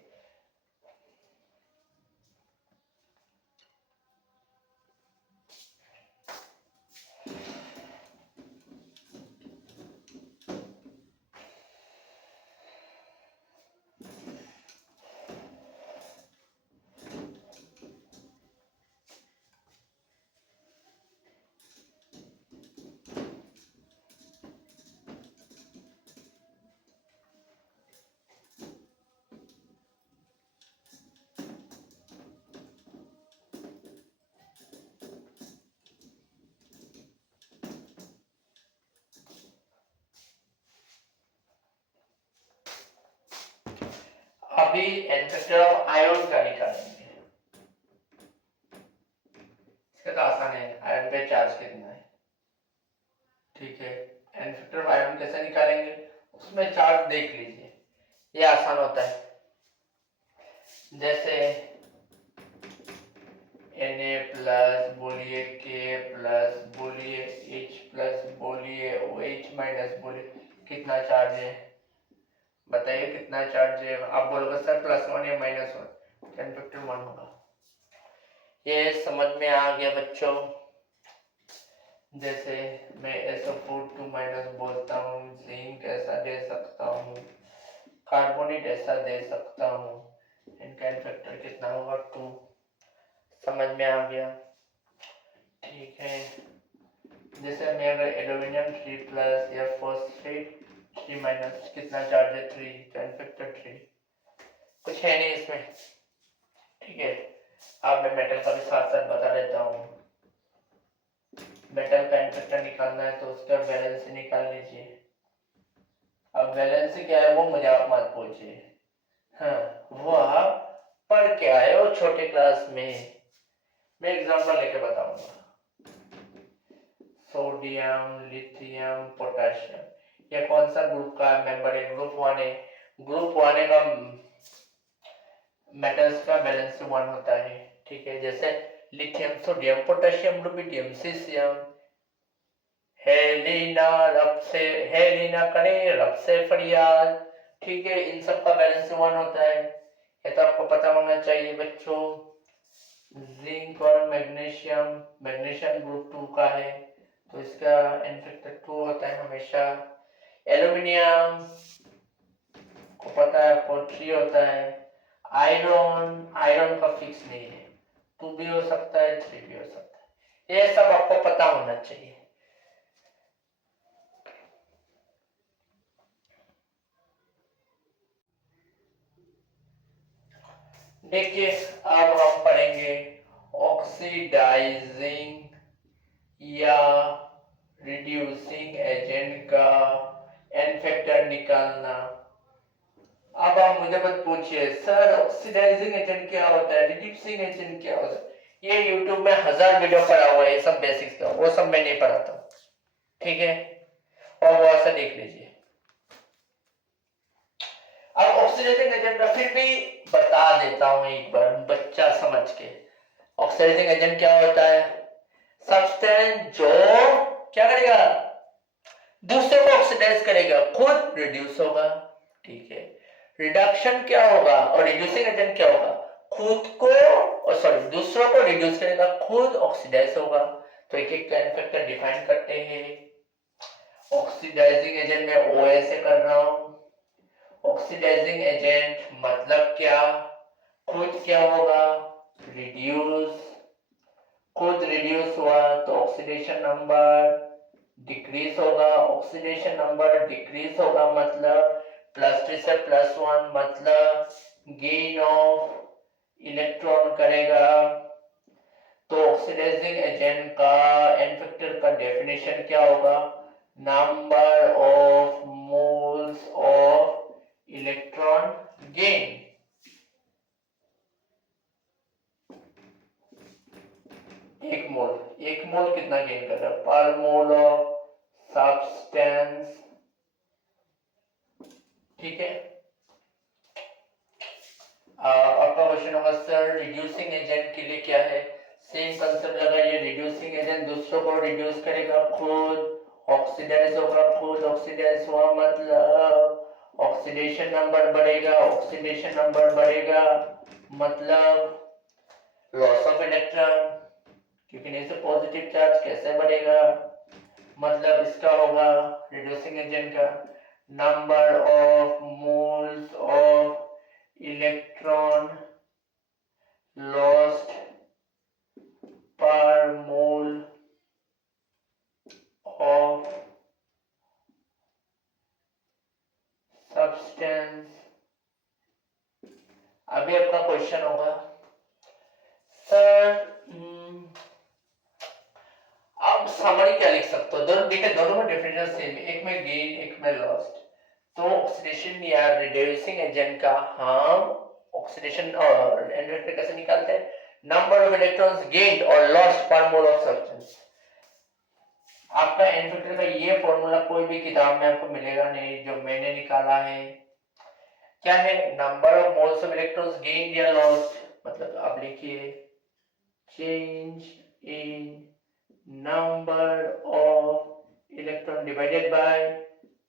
अभी n फैक्टर ऑफ आयोन का निकालेंगे। इसका तो आसान है, आयन पे चार्ज कितना है। ठीक है, n फैक्टर ऑफ आयन कैसे निकालेंगे, उसमें चार्ज देख लीजिए, ये आसान होता है। जैसे Na प्लस बोलिए K प्लस बोलिए H प्लस बोलिए OH माइनस बोलिए, कितना चार्ज है बताइए, कितना चार्ज है। आप बोलोगे सर +1 या -1, 10 फैक्टर 1 होगा। ये समझ में आ गया बच्चों। जैसे मैं SO4 माइनस बोलता हूँ, जिंक ऐसा दे सकता हूँ, कार्बोनेट ऐसा दे सकता हूँ, इनका फैक्टर कितना होगा 2। समझ में आ गया, ठीक है। जैसे मैं अगर एल्यूमिनियम 3 प्लस या फॉस्फेट 3 माइनस, कितना चार्ज है 3, 10 फैक्टर 3, कुछ है नहीं इसमें। ठीक है, अब मैं मेटल का भी साथ साथ बता देता हूँ। मेटल का फैक्टर निकालना है तो उसका वैलेंस निकाल लीजिए। अब वैलेंस क्या है वो मुझे आप मत पूछिए, हाँ वो आप पढ़ के आए हो छोटे क्लास में, मैं एग्जांपल लेके बताऊंगा। सोडियम, लिथियम, पोटेशियम, ये कौन सा ग्रुप का मेंबर है, ग्रुप 1 है। ग्रुप 1 का मेटल्स का बैलेंस 1 होता है। ठीक है, जैसे lithium, sodium, potassium, rubidium, caesium, हेलिना रब से, हेलिना करे रब से फरियाद। ठीक है, इन सब का बैलेंस 1 होता है, ये तो आपको पता होना चाहिए बच्चों। जिंक और मैग्नीशियम, मैग्नीशियम ग्रुप 2 का है तो इसका n फैक्टर 2 होता है हमेशा। एल्यूमिनियम को पता है 3 होता है। आयरन, आयरन का फिक्स नहीं है, 2 भी हो सकता है 3 भी हो सकता है, ये सब आपको पता होना चाहिए। देखिए अब हम पढ़ेंगे ऑक्सीडाइजिंग या रिड्यूसिंग एजेंट का n फैक्टर निकालना। अब आप मुझे मत पूछिए सर ऑक्सीडाइजिंग एजेंट क्या होता है, रिड्यूसिंग एजेंट क्या होता है, ये YouTube में 1000 वीडियो पड़ा हुआ है, ये सब बेसिक्स का, वो सब मैं नहीं पढ़ाता। ठीक है, और वो ऐसा देख लीजिए। अब ऑक्सीडाइजिंग एजेंट का फिर भी बता देता हूं एक बार बच्चा समझ के। ऑक्सीडाइजिंग एजेंट क्या होता है, सब्सटेंस जो क्या करेगा, दूसरे को ऑक्सीडाइज करेगा, खुद रिड्यूस होगा। ठीक है, रिडक्शन क्या होगा और रिड्यूसिंग एजेंट क्या होगा, खुद को और सॉरी दूसरों को रिड्यूस करेगा, खुद ऑक्सीडाइज होगा। तो एक एक का फैक्टर डिफाइन करते हैं। ऑक्सीडाइजिंग एजेंट में OH से कर रहा हूं। ऑक्सीडाइजिंग एजेंट मतलब क्या, खुद क्या होगा, रिड्यूस, खुद रिड्यूस हुआ तो ऑक्सीडेशन नंबर डिक्रीज होगा, ऑक्सीडेशन नंबर डिक्रीज होगा मतलब +3 से +1 मतलब गेन ऑफ इलेक्ट्रॉन करेगा। तो ऑक्सीडाइजिंग एजेंट का n फैक्टर का डेफिनेशन क्या होगा, number of moles of electron gain. एक मोल कितना गेन कर रहा है, पर मोल ऑफ सब्सटेंस। ठीक है, आपका क्वेश्चन होगा सर रिड्यूसिंग एजेंट के लिए क्या है, सेम कंसेप्ट लगाइए। रिड्यूसिंग एजेंट दूसरों को रिड्यूस करेगा, खुद ऑक्सीडाइज होगा, खुद ऑक्सीडाइज हुआ मतलब ऑक्सीडेशन नंबर बढ़ेगा, ऑक्सीडेशन नंबर बढ़ेगा मतलब लॉस ऑफ इलेक्ट्रॉन, क्योंकि नहीं से पॉजिटिव चार्ज कैसे बढ़ेगा, मतलब इसका होगा रिड्यूसिंग एजेंट का number of moles of electron lost पर मोल ऑफ सब्सटेंस। अभी आपका क्वेश्चन होगा सर आप समरी क्या लिख सकते हो, दोनों देखिए, दोनों में डेफिनेशन सेम है, एक में गेन एक में लॉस्ट। तो ऑक्सीडेशन या रिड्यूसिंग एजेंट का हम ऑक्सीडेशन और एंड वेक्टर कैसे निकालते हैं? नंबर ऑफ इलेक्ट्रॉन्स गेन्ड और लॉस्ट पर मोल ऑफ सब्सटेंस। आपका एंड वेक्टर का ये फॉर्मूला कोई भी किताब में आपको मिलेगा नहीं, जो मैंने निकाला है। क्या है? Number of moles of electrons gained या लॉस्ट, मतलब आप लिखिए change in number of electron divided by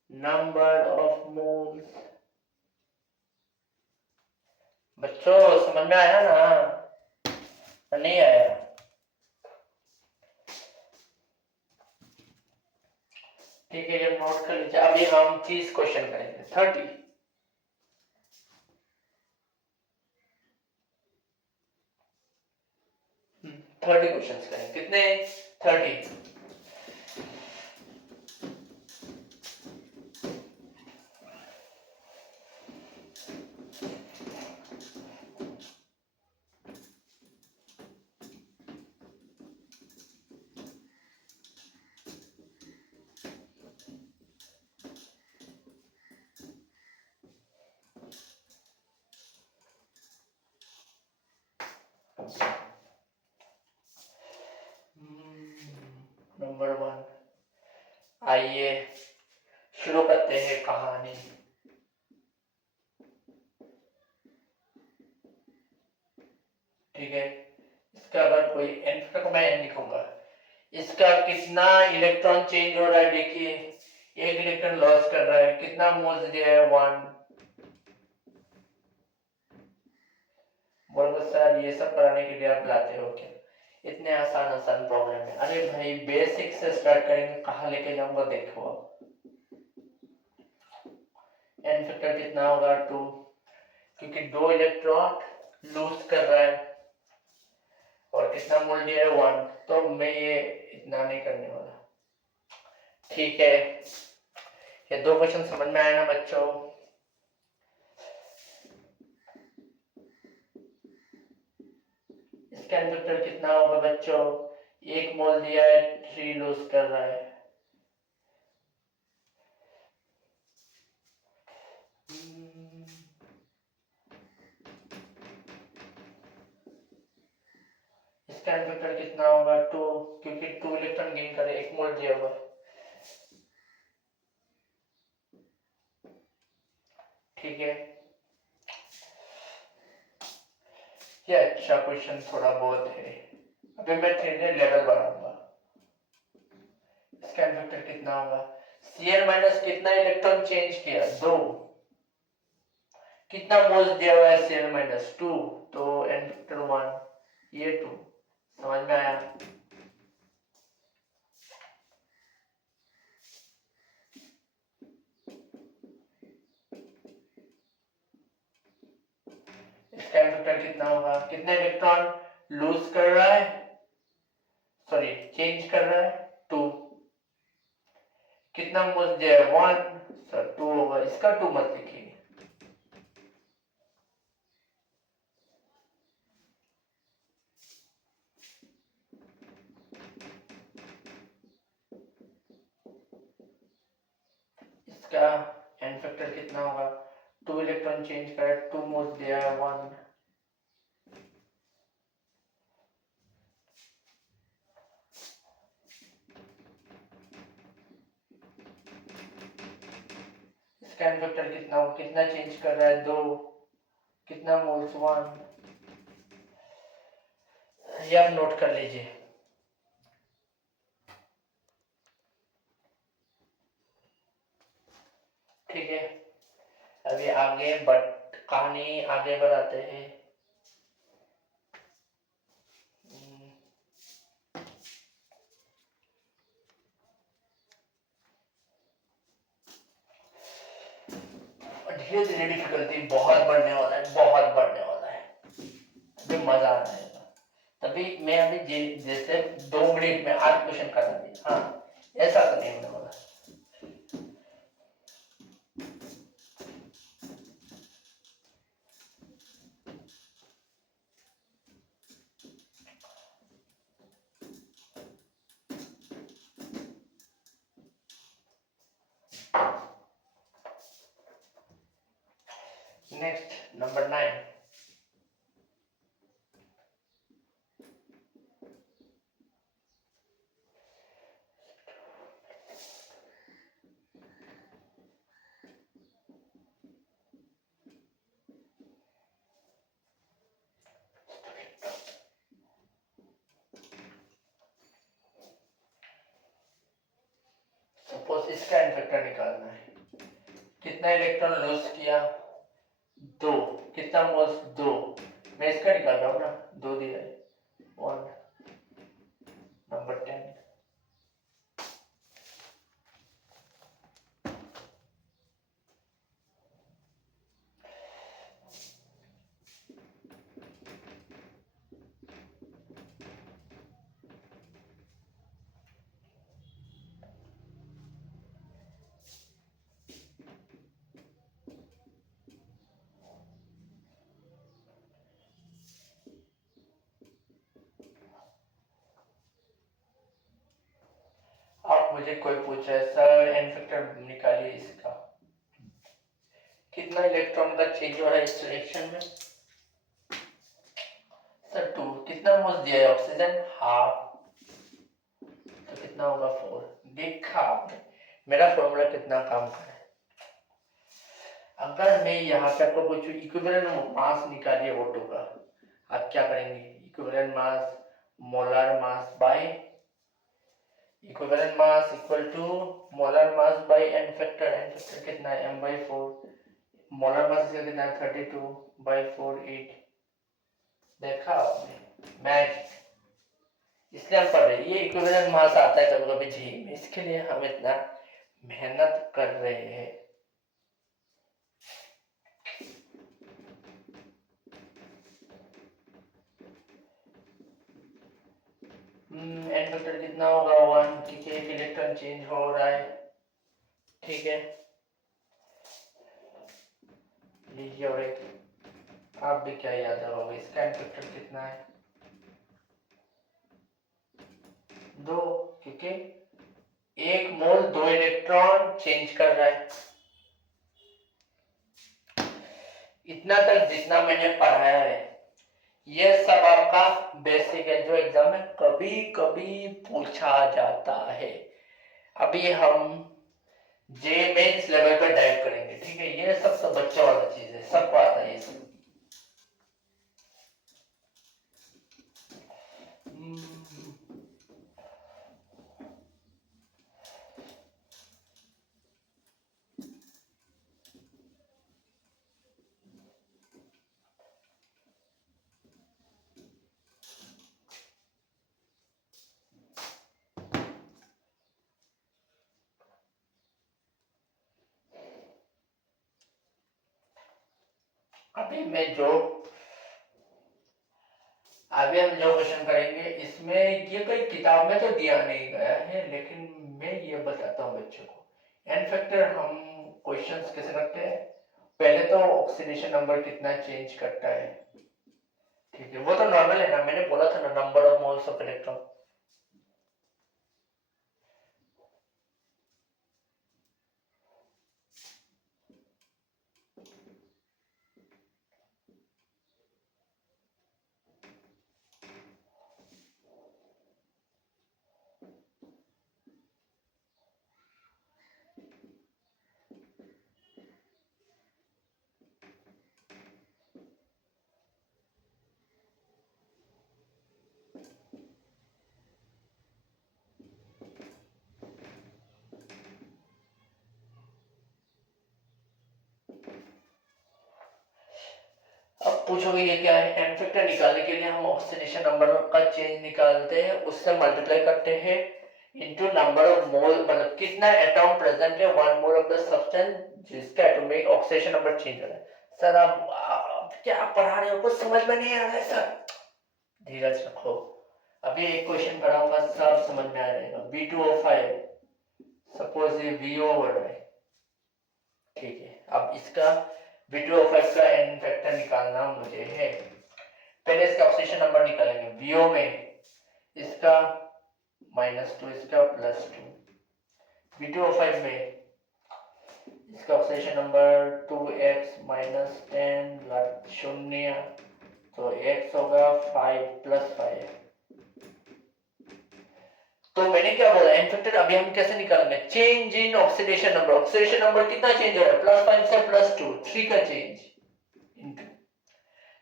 number of moles. बच्चों समझ में आया ना? नहीं आया? ठीक है, जब नोट कर लीजिए। अभी हम 30 क्वेश्चन करेंगे। 30 क्वेश्चन करेंगे। कितने? 30। नंबर 1, आइए शुरू करते हैं कहानी। ठीक है, इसका अगर कोई एन को मैं एन लिखूंगा, इसका कितना इलेक्ट्रॉन चेंज हो रहा है देखिए। एक इलेक्ट्रॉन लॉस कर रहा है, कितना मोल्स दिया है? 1। बोलो सर ये सब कराने के लिए आप लाते हो क्या? इतने आसान आसान प्रॉब्लम है। अरे भाई बेसिक से स्टार्ट करेंगे, कहाँ लेके जाऊंगा देखो। एन फैक्टर कितना होगा? 2, क्योंकि 2 इलेक्ट्रॉन लूज कर रहा है और कितना मोल दिया है? 1। तो मैं ये इतना नहीं करने वाला। ठीक है, ये 2 क्वेश्चन समझ में आया ना बच्चों? इसका एन कितना होगा बच्चों? 1 मोल दिया है, 3 लूज कर रहा है। इसका एन कितना होगा? 2, क्योंकि 2 इलेक्ट्रॉन गेन करे, 1 मोल दिया हुआ। ठीक है, ये अच्छा क्वेश्चन थोड़ा बहुत है। अभी मैं धीरे लेवल बढ़ाऊंगा। इसका एन कितना होगा? Cl माइनस कितना इलेक्ट्रॉन चेंज किया? 2। कितना मोल्स दिया हुआ है? Cl माइनस 2, तो एन फैक्टर 1, ये 2। समझ में आया? इसका एन फैक्टर कितना होगा? कितने इलेक्ट्रॉन लूज कर रहा है, सॉरी चेंज कर रहा है? 2। कितना मोल्स दिया है? 1, सर 2 होगा। इसका 2 मत लिखिए। इसका एन फैक्टर कितना होगा? 2 इलेक्ट्रॉन चेंज कर, 2 मोल्स दिया है, 1। इसका एन फैक्टर कितना होगा? कितना चेंज कर रहा है? 2। कितना मोल्स? 1। ये आप नोट कर लीजिए। ठीक है, अभी आगे कहानी आगे बढ़ाते हैं। धीरे धीरे डिफिकल्टी बहुत बढ़ने वाला है, बहुत बढ़ने वाला है। अभी मजा आ जाएगा। तभी मैं अभी जैसे 2 मिनट में 8 क्वेश्चन करा दी। हाँ, ऐसा तो नहीं होने वाला। Next number 9। इसका एन फैक्टर निकालना है। कितना इलेक्ट्रॉन लूज किया? 2। कितना मोल्स? 2। मैं इसका निकाल रहा हूँ ना, 2 दिया है, 1 नंबर 10। अब मुझे कोई पूछ रहा है सर एन फैक्टर निकालिए इसका, कितना इलेक्ट्रॉन का चेंज हो रहा है इस रिएक्शन में? सर 2। कितना मोल्स दिया है ऑक्सीजन? हाफ, तो कितना होगा? 4। देखा आपने मेरा फॉर्मूला कितना काम कर रहा है। अगर मैं यहाँ पे आपको पूछूं इक्विवेलेंट मास निकालिए O2 का, आप क्या करेंगे? Equivalent mass molar mass by equivalent mass equal to molar mass by N factor. N factor कितना है? m/4। मोलर मास इसका कितना है? 32/4 8। देखा आपने मैथ, इसलिए हम पढ़ रहे हैं। ये इक्विवेलेंट मास आता है कभी कभी जी में, इसके लिए हम इतना मेहनत कर रहे हैं। एन फैक्टर कितना होगा? 1। ठीक है, एक इलेक्ट्रॉन चेंज हो रहा है। ठीक है, लीजिए। और एक आप भी क्या याद रखोगे, इसका एन फैक्टर कितना है? 2, क्योंकि 1 मोल 2 इलेक्ट्रॉन चेंज कर रहा है। इतना तक जितना मैंने पढ़ाया है ये सब आपका बेसिक है, जो एग्जाम में कभी कभी पूछा जाता है। अभी हम जे मेंस लेवल पर डाइव करेंगे। ठीक है, ये सब बच्चों वाला चीज है, सबको आता है ये सब। अभी हम जो क्वेश्चन करेंगे इसमें ये कोई किताब में तो दिया नहीं गया है, लेकिन मैं ये बताता हूँ बच्चों को। एन फैक्टर हम क्वेश्चंस कैसे करते हैं? पहले तो ऑक्सीडेशन नंबर कितना चेंज करता है। ठीक है, वो तो नॉर्मल है ना, मैंने बोला था ना, number of moles of electron. अब पूछोगे ये क्या है? एन फैक्टर निकालने के लिए हम ऑक्सीडेशन नंबर का चेंज निकालते हैं, उससे मल्टीप्लाई करते हैं इनटू नंबर ऑफ मोल, मतलब कितना एटॉम प्रेजेंट है 1 मोल ऑफ द सब्सटेंस जिसका एटॉमिक ऑक्सीडेशन नंबर चेंज हो रहा है। सर आप क्या पढ़ा रहे हो, कुछ समझ में नहीं आ रहा है सर? धीरज रखो, अभी एक क्वेश्चन पढ़ाऊंगा, सब समझ में आ जाएगा। B2O5, सपोज ये VO हो रहा है। ठीक है, अब इसका B2O5 का एन फैक्टर निकालना मुझे है। पहले इसका ऑक्सीडेशन नंबर निकालेंगे। VO में इसका -2, इसका +2। B2O5 में इसका ऑक्सीडेशन नंबर 2x -10 0, तो x होगा 5 +5। तो मैंने क्या बोला, एन फैक्टर अभी हम कैसे निकालेंगे? Change in oxidation number. Oxidation number कितना चेंज हो रहा है? +5 से +2, 3 का change, into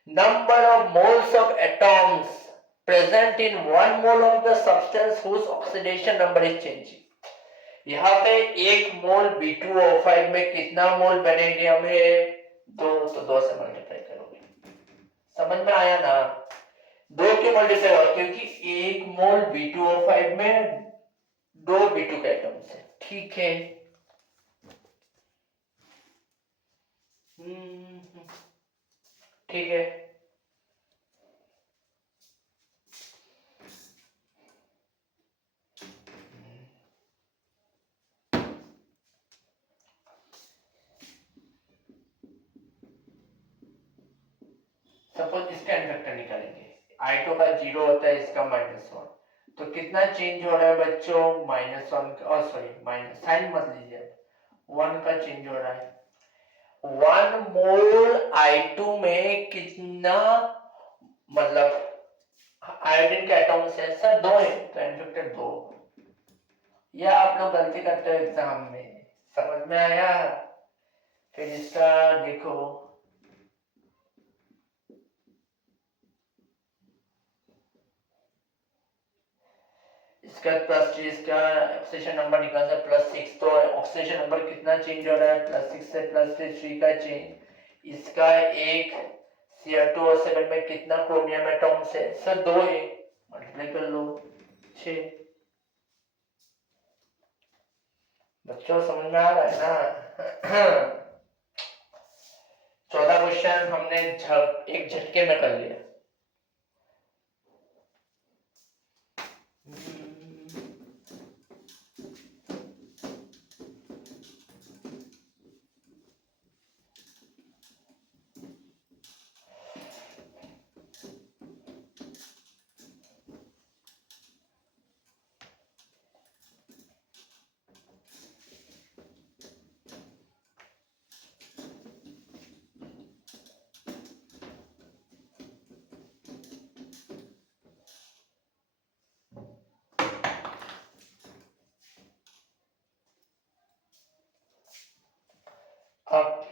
number of moles of atoms present in 1 mole of the substance whose oxidation number is changing। यहाँ पे 1 मोल B2O5 में कितना मोल बनेंगे हमें? 2, तो 2 से मल्टीप्लाई करोगे। समझ में आया ना? 2 क्यों मल्टीप्लाई हुआ? क्योंकि 1 मोल B2O5 में 2 B2 के एटम्स है। ठीक है। ठीक है। सपोज इसका एन फैक्टर निकालेंगे, I2 का 0 होता है, इसका -1, तो कितना चेंज हो रहा है बच्चों? -1 और सॉरी माइनस साइन मत लीजिए, 1 का चेंज हो रहा है। 1 मोल I2 में कितना, मतलब आयोडीन के एटम्स है सर? 2 है, तो एन फैक्टर 2। या आप लोग गलती करते हो एग्जाम में, समझ में आया? फिर इसका देखो, इसका प्लस इसका ऑक्सीजन नंबर निकाल से +6, तो ऑक्सीजन नंबर कितना चेंज हो रहा है? +6 से +3 का चेंज। इसका एक Cr2O7 में कितना क्रोमियम एटम्स है सर? 2 है, मल्टीप्लाई कर लो, 6। बच्चों समझ में आ रहा है ना? 14 क्वेश्चन हमने एक झटके में कर लिया। अब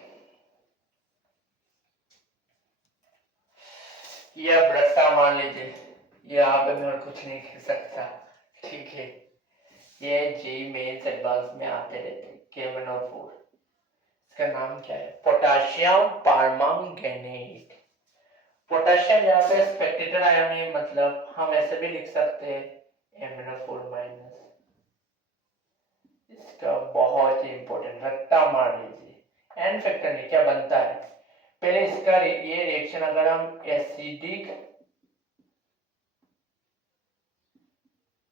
ये अब रट्टा मान लीजिए, यहाँ पे मैं कुछ नहीं कह सकता। ठीक है, ये जेई मेंस एडवांस में आते रहते, K1 और 4। इसका नाम क्या है? पोटेशियम परमंगनेट। पोटेशियम यहाँ पे स्पेक्टेटर आयन है, मतलब हम ऐसे भी लिख सकते हैं MnO4-। इसका बहुत ही इंपॉर्टेंट रट्टा मार लीजिए। एन फैक्टर नहीं, क्या बनता है पहले इसका ये रिएक्शन अगर हम एसिडिक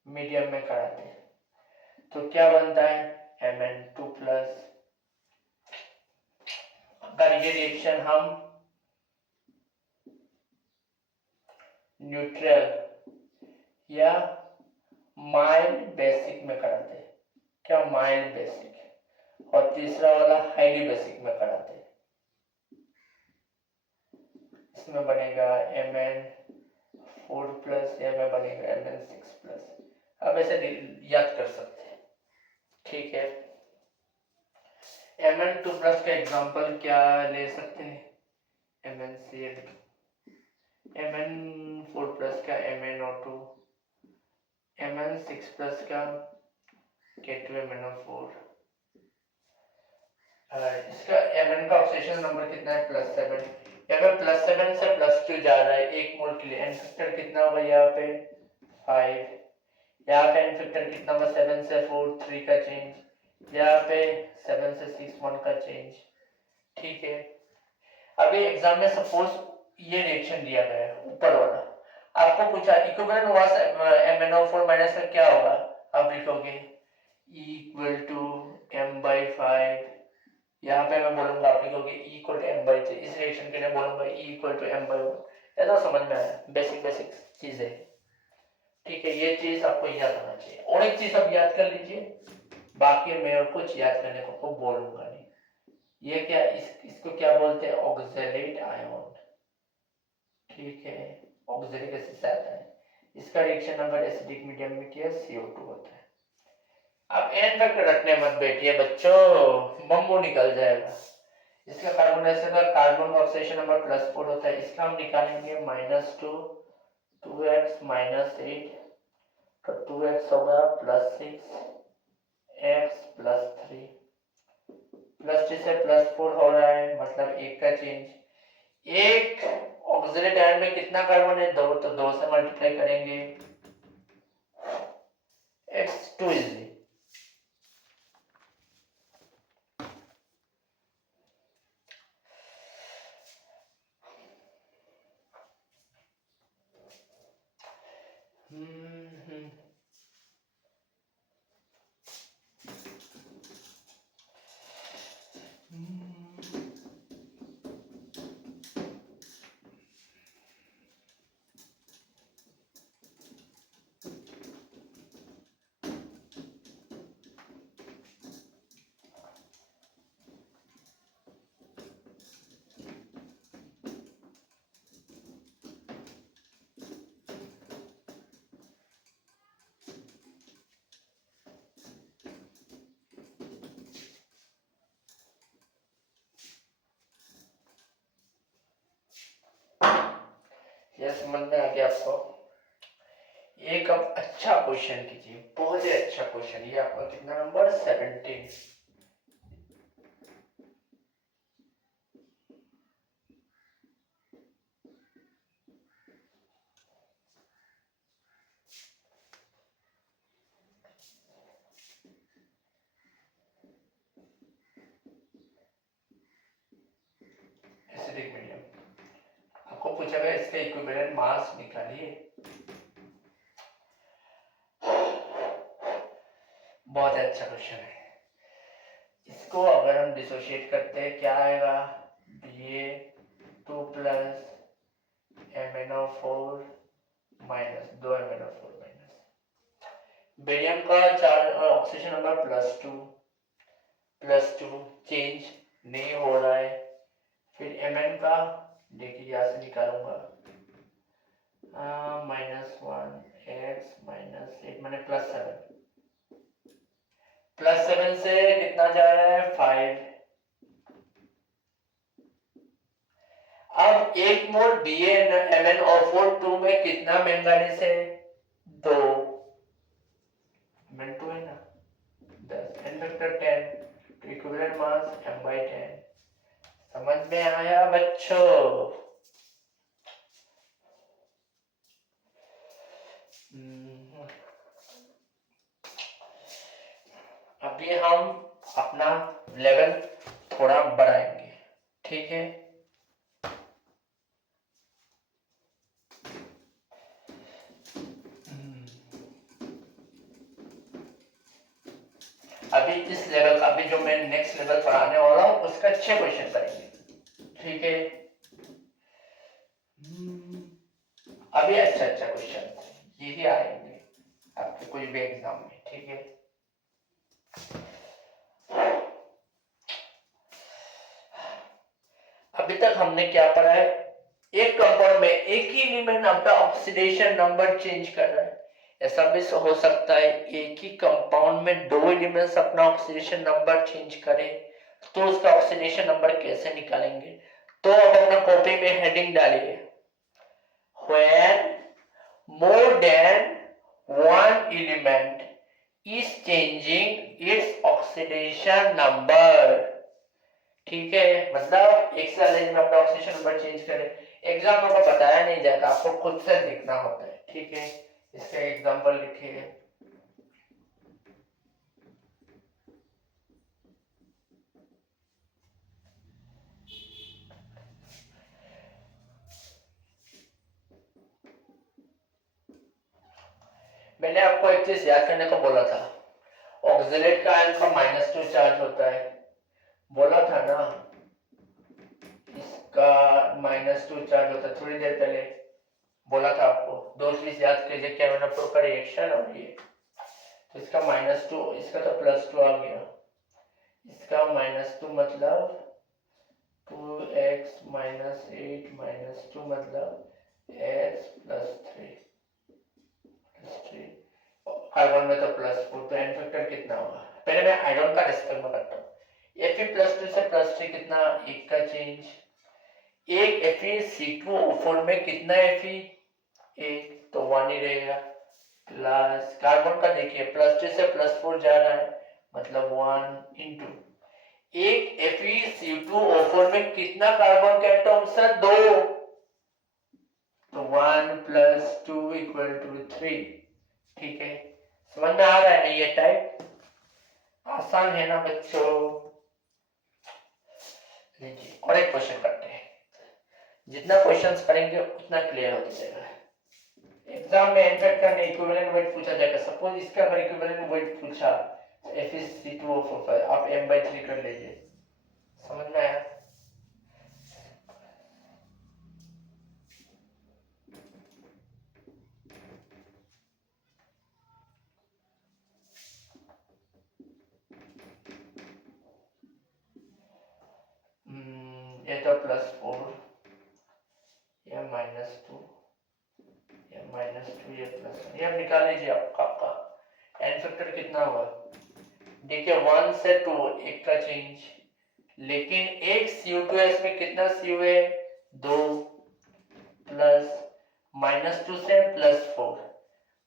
मीडियम में कराते हैं तो क्या बनता है? Mn2+। अगर ये रिएक्शन हम न्यूट्रल या माइल्ड बेसिक में कराते हैं, क्या माइल्ड बेसिक, और तीसरा वाला हाईली बेसिक में कराते हैं, इसमें बनेगा Mn4+, या में बनेगा Mn6+। अब ऐसे याद कर सकते हैं। ठीक है, Mn2+ का एग्जांपल क्या ले सकते हैं? MnCl2। Mn4+ का MnO2, Mn6+ का K2MnO4। इसका Mn का ऑक्सीजन नंबर कितना है? +7। यहाँ पे +7 से +2 जा रहा है 1 मोल के लिए। एन फैक्टर कितना होगा यहाँ पे? 5। यहाँ पे एन फैक्टर कितना होगा? 7 से 4 3 का चेंज, यहाँ पे 7 से 6 1 का चेंज। ठीक है, अभी एग्जाम में सपोज ये रिएक्शन दिया गया है ऊपर वाला, आपको पूछा इक्विवेलेंट MnO4- का क्या होगा? आप लिखोगे E=m/5। यहाँ पे मैं बोलूंगा, आप लिखोगे E=m/3। इस रिएक्शन के लिए बोलूंगा E=m/1। ऐसा समझ में आया? बेसिक बेसिक चीज है। ठीक है, ये चीज आपको याद आना चाहिए। और एक चीज आप याद कर लीजिए, बाकी मैं और कुछ याद करने को बोलूंगा नहीं। ये क्या, इसको क्या बोलते हैं? Oxalate ion. ठीक है, ऑक्सैलिक एसिड से आता है। इसका रिएक्शन नंबर एसिडिक मीडियम में क्या? CO2 होता है। अब एन फैक्टर रखने मत बैठिए बच्चों, बम्बू निकल जाएगा। इसका कार्बन डाइऑक्साइड का कार्बन ऑक्सीजन नंबर +4 होता है, इसका हम निकालेंगे -2, 2x -8, तो 2x होगा +6, x प्लस 3 प्लस 3 से प्लस 4 हो रहा है, मतलब एक का चेंज। एक ऑक्सिलेट आयन में कितना कार्बन है? 2, तो 2 से मल्टीप्लाई करेंगे। It's too easy. यह समझ में आ गया आपको? एक अब अच्छा क्वेश्चन कीजिए, बहुत ही अच्छा क्वेश्चन। ये आपका कितना नंबर? 17। एसिडिक मीडियम आपको पूछा गया, इसका इक्विवेलेंट मास निकालिए। बहुत अच्छा क्वेश्चन है। इसको अगर हम डिसोशिएट करते हैं क्या आएगा? Ba2 plus MnO4 minus 2 MnO4 minus. Barium का oxygen number plus two change नहीं हो रहा है। फिर Mn का देखिए, यहाँ से निकालूंगा -1 x -8 मैंने +7 से कितना जा रहा है? 5। अब एक मोल BaMnO4 2 में कितना मैंगानीज है? 2। Mn2 है ना, 10 n वेक्टर 10, तो इक्विवेलेंट मास m/10। समझ में आया बच्चों? अभी हम अपना लेवल थोड़ा बढ़ाएंगे, ठीक है? अभी इस लेवल का, अभी जो मैं नेक्स्ट लेवल पढ़ाने वाला हूँ उसका 6 क्वेश्चन करेंगे, ठीक है? अभी अच्छा क्वेश्चन यही आएंगे आपके कोई भी एग्जाम में, ठीक है? अभी तक हमने क्या पढ़ा है? एक कंपाउंड में एक ही एलिमेंट अपना ऑक्सीडेशन नंबर चेंज कर रहा है। ऐसा भी हो सकता है एक ही कंपाउंड में 2 एलिमेंट्स अपना ऑक्सीडेशन नंबर चेंज करें, तो उसका ऑक्सीडेशन नंबर कैसे निकालेंगे? तो अब अपना कॉपी में हेडिंग डालिए, when more than one element is changing its oxidation number। ठीक है, मतलब एक से अधिक में अपना ऑक्सीडेशन नंबर चेंज करें। एग्जाम में बताया नहीं जाता, आपको खुद से देखना होता है, ठीक है? इसका एग्जांपल लिखिए। मैंने आपको एक चीज याद करने को बोला था, ऑक्सिलेट का आयन का -2 चार्ज होता है, बोला था ना? इसका -2 चार्ज होता है, थोड़ी देर पहले बोला था आपको। दो चीज याद कीजिए, KMnO4 का रिएक्शन और ये। तो इसका -2, इसका तो +2 आ गया। इसका -2 मतलब 2x - 8 - 2 मतलब x + 3 कार्बन में तो +4, तो n फैक्टर कितना होगा? पहले मैं आयरन का डिस्कस में करता हूँ। Fe+2 से +3 कितना? एक का चेंज। एक FeC2O4 में कितना Fe? एक, तो 1 ही रहेगा। प्लस कार्बन का देखिए, +2 से +4 जा रहा है, मतलब 1 इंटू एक FeCO4 में कितना कार्बन के एटम्स है? 2। तो 1 + 2 = 3। ठीक है, समझ में आ रहा है ना ये टाइप? आसान है ना बच्चों? लीजिए और एक क्वेश्चन करते हैं। जितना क्वेश्चंस करेंगे उतना क्लियर होता जाएगा। एग्जाम में इनफैक्ट करने इक्विवेलेंट वेट पूछा जाएगा। सपोज इसका अगर इक्विवेलेंट वेट पूछा FeC2O4, आप m/3 कर लीजिए। समझ में आया? ये तो +4, ये -2, ये -2, ये +1, ये आप निकाल लीजिए। आपका एन फैक्टर कितना हुआ? देखिए 1 से 2 एक का चेंज, लेकिन एक CO2S में कितना CO है? 2 प्लस -2 से +4,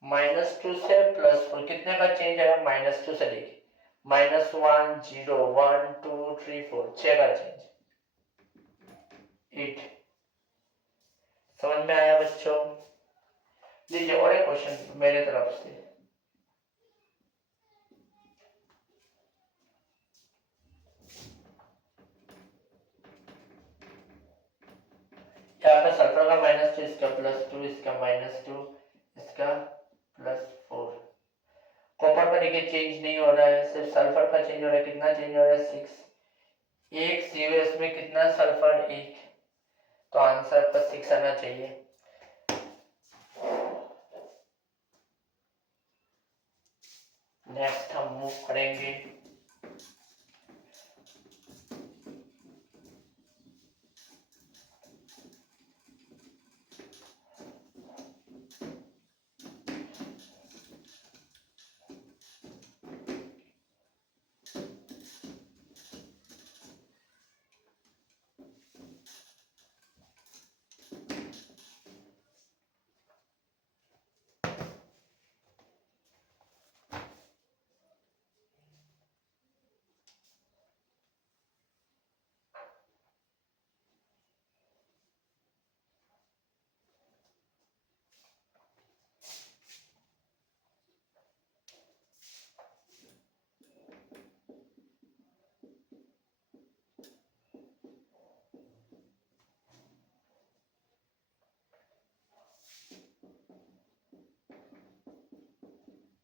-2 से +4 कितने का चेंज है? -2 से देखिए -1 0 1 2 3 4 6 का चेंज 8। समझ में आया बच्चों? लीजिए और एक क्वेश्चन मेरे तरफ से। यहाँ पे सल्फर का -2, इसका +2, इसका -2, इसका +4। कॉपर का देखिए चेंज नहीं हो रहा है, सिर्फ सल्फर का चेंज हो रहा है। कितना चेंज हो रहा है? 6। एक COS में कितना सल्फर? 1। तो आंसर पर 6 आना चाहिए। नेक्स्ट हम मूव करेंगे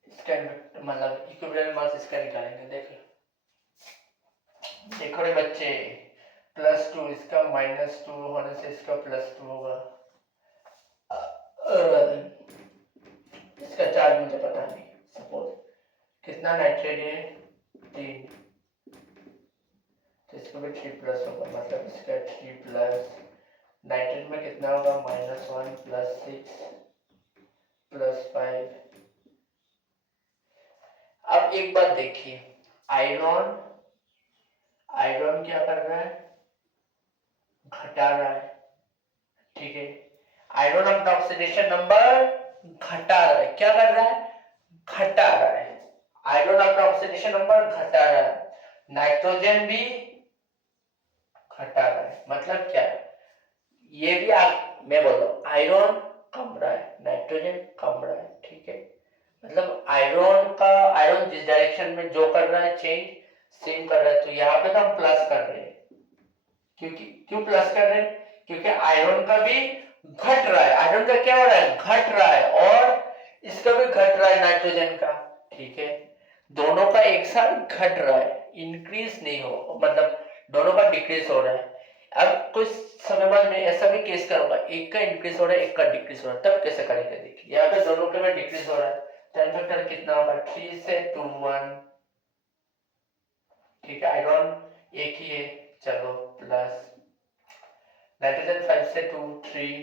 इसका मतलब इक्विवेलेंट मास इसका निकालेंगे। देखो रे बच्चे, +2 इसका -2 होने से इसका +2 होगा। इसका चार्ज मुझे पता नहीं। सपोज कितना नाइट्रेट है? 3, तो इसको भी 3+ होगा, मतलब इसका 3+। नाइट्रेट में कितना होगा? -1 +6 +5। अब एक बात देखिए, आयरन आयरन क्या कर रहा है? घटा रहा है। ठीक है, आयरन अपना ऑक्सीडेशन नंबर घटा रहा है। क्या कर रहा है? घटा रहा है। आयरन अपना ऑक्सीडेशन नंबर घटा रहा है, नाइट्रोजन भी घटा रहा है। मतलब क्या है? ये भी मैं बोल रहा हूं आयरन कम रहा है, नाइट्रोजन कम रहा है। ठीक है, मतलब आयरन जिस डायरेक्शन में जो कर रहा है चेंज, सेम कर रहा है। तो यहाँ पे तो हम प्लस कर रहे हैं। क्यों प्लस कर रहे हैं? क्योंकि आयरन का भी घट रहा है। आयरन का क्या हो रहा है? घट रहा है, और इसका भी घट रहा है, नाइट्रोजन का। ठीक है, दोनों का एक साथ घट रहा है, इंक्रीज नहीं हो, मतलब दोनों का डिक्रीज हो रहा है। अब कुछ समय बाद मैं ऐसा भी केस करूंगा, एक का इंक्रीज हो रहा है, एक का डिक्रीज हो रहा है, तब कैसे करेंगे देखिए। यहाँ पे दोनों का डिक्रीज हो रहा है, टेन फैक्टर कितना होगा? 3 से 2 1। ठीक है, आयरन एक ही है, चलो प्लस। नाइट्रोजन 5 से 2 3,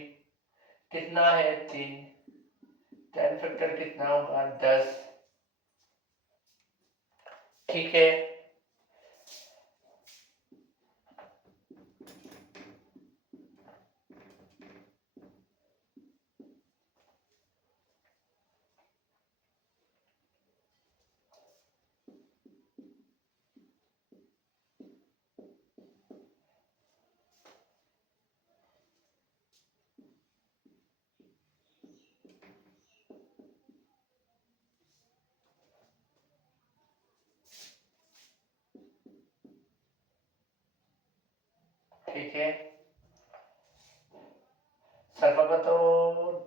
कितना है? 3। टेन फैक्टर कितना होगा? 10। ठीक है, ठीक है, सल्फर का तो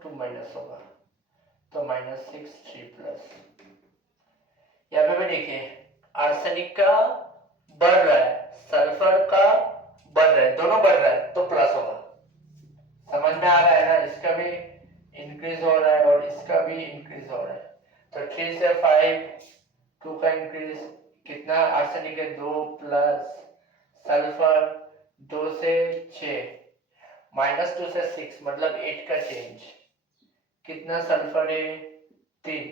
2 माइनस होगा, तो -6 3 प्लस। यहाँ पे भी देखिए आर्सेनिक का बढ़ रहा है, सल्फर का बढ़ रहा है, दोनों बढ़ रहा है, तो प्लस होगा। समझ में आ रहा है ना, इसका भी इंक्रीज हो रहा है और इसका भी इंक्रीज हो रहा है। तो 3 से 5 2 का इंक्रीज, कितना आर्सेनिक है 2 प्लस सल्फर 2 से 6 -2 से 6 मतलब 8 का चेंज, कितना सल्फर है 3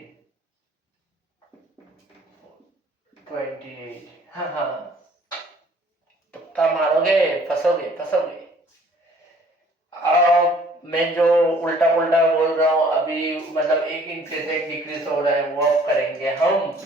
28। हाँ हाँ, तुक्का मारोगे फंसोगे फंसोगे। मैं जो उल्टा पुल्टा बोल रहा हूँ अभी, मतलब एक इंक्रीज एक डिक्रीज हो रहा है, वो अब करेंगे हम।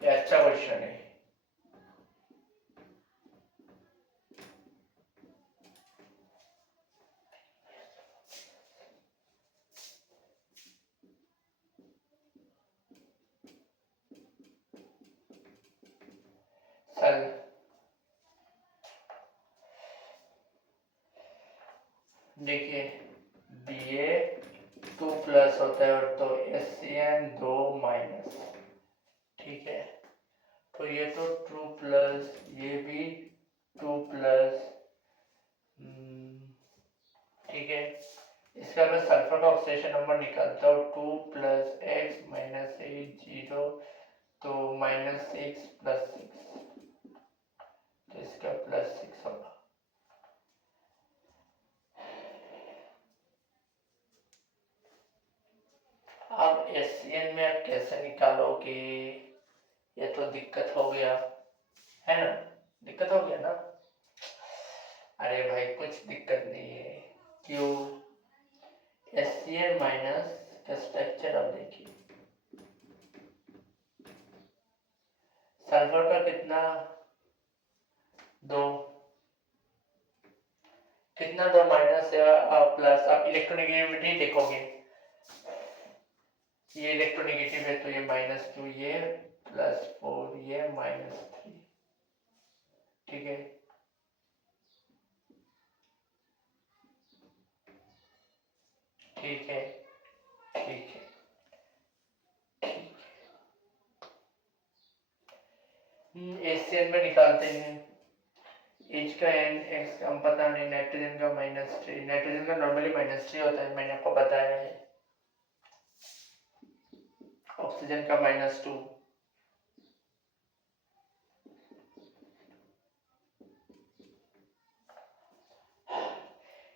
ये अच्छा क्वेश्चन है। चल देखिए, Ba 2 प्लस होता है और तो SCN 2 माइनस, ठीक है, तो ये तो 2 प्लस, ये भी 2 प्लस, ठीक है। इसका मैं सल्फर का ऑक्सीडेशन नंबर निकालता हूँ, 2 प्लस एक्स माइनस 8 0, तो -6 प्लस 6, तो इसका +6 होगा। अब SCN में आप कैसे निकालोगे, ये तो दिक्कत हो गया है ना, दिक्कत हो गया ना। अरे भाई कुछ दिक्कत नहीं है, क्यों, SCN माइनस का स्ट्रक्चर अब देखिए, सल्फर का कितना 2, कितना 2 माइनस या प्लस, आप इलेक्ट्रोनेगेटिविटी देखोगे, ये इलेक्ट्रोनेगेटिव है तो ये -2, ये +4, ये -3, ठीक है। ठीक है ठीक है ठीक है, एशियन में निकालते हैं। एच का एन एक्स हम पता नहीं, नाइट्रोजन का -3, नाइट्रोजन का नॉर्मली -3 होता है, मैंने आपको बताया है। ऑक्सीजन का -2,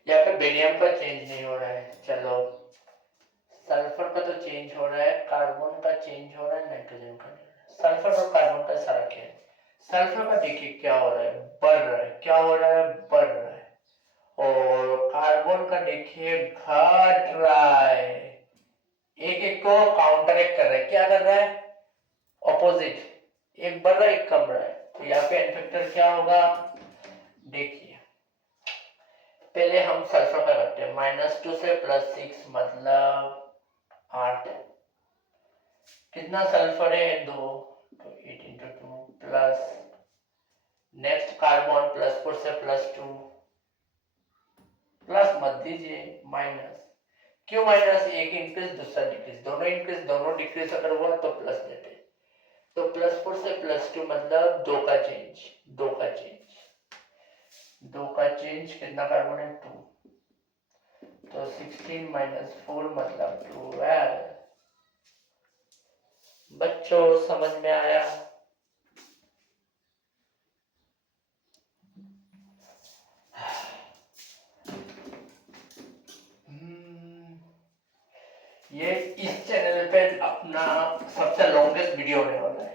यहाँ पे बेरियम का चेंज नहीं हो रहा है, चलो सल्फर का तो चेंज हो रहा है, कार्बन का चेंज हो रहा है, नाइट्रोजन का नहीं हो रहा है। सल्फर और कार्बन का फर्क है, सल्फर का देखिए क्या हो रहा है, बढ़ रहा है, क्या हो रहा है, बढ़ रहा है, और कार्बन का देखिए घट रहा है, एक एक को काउंटरएक्ट कर रहा है, क्या कर रहा है, ऑपोजिट, एक बढ़ रहा है एक कम रहा है, तो यहाँ पे एन फैक्टर क्या होगा, देखिए पहले हम सल्फर का करते हैं, -2 से +6 मतलब 8, कितना सल्फर है 2, तो 8 × 2 प्लस, नेक्स्ट कार्बन +4 से +2, प्लस मत दीजिए, माइनस, क्यों माइनस, एक इंक्रीज दूसरा डिक्रीज, दोनों इंक्रीज दोनों डिक्रीज अगर हुआ तो प्लस देते, तो +4 से +2 मतलब 2 का चेंज, 2 का चेंज, 2 का चेंज, कितना कार्बन है 2, तो 16 - 4 मतलब 12। बच्चों समझ में आया, ये इस चैनल पे अपना सबसे लॉन्गेस्ट वीडियो होने वाला है।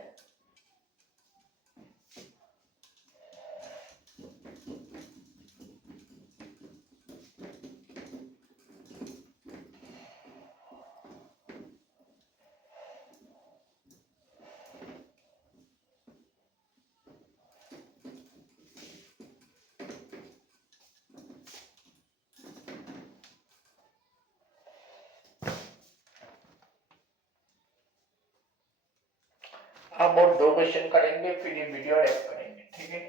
अब और 2 क्वेश्चन करेंगे, फिर ये वीडियो रैप करेंगे, ठीक है।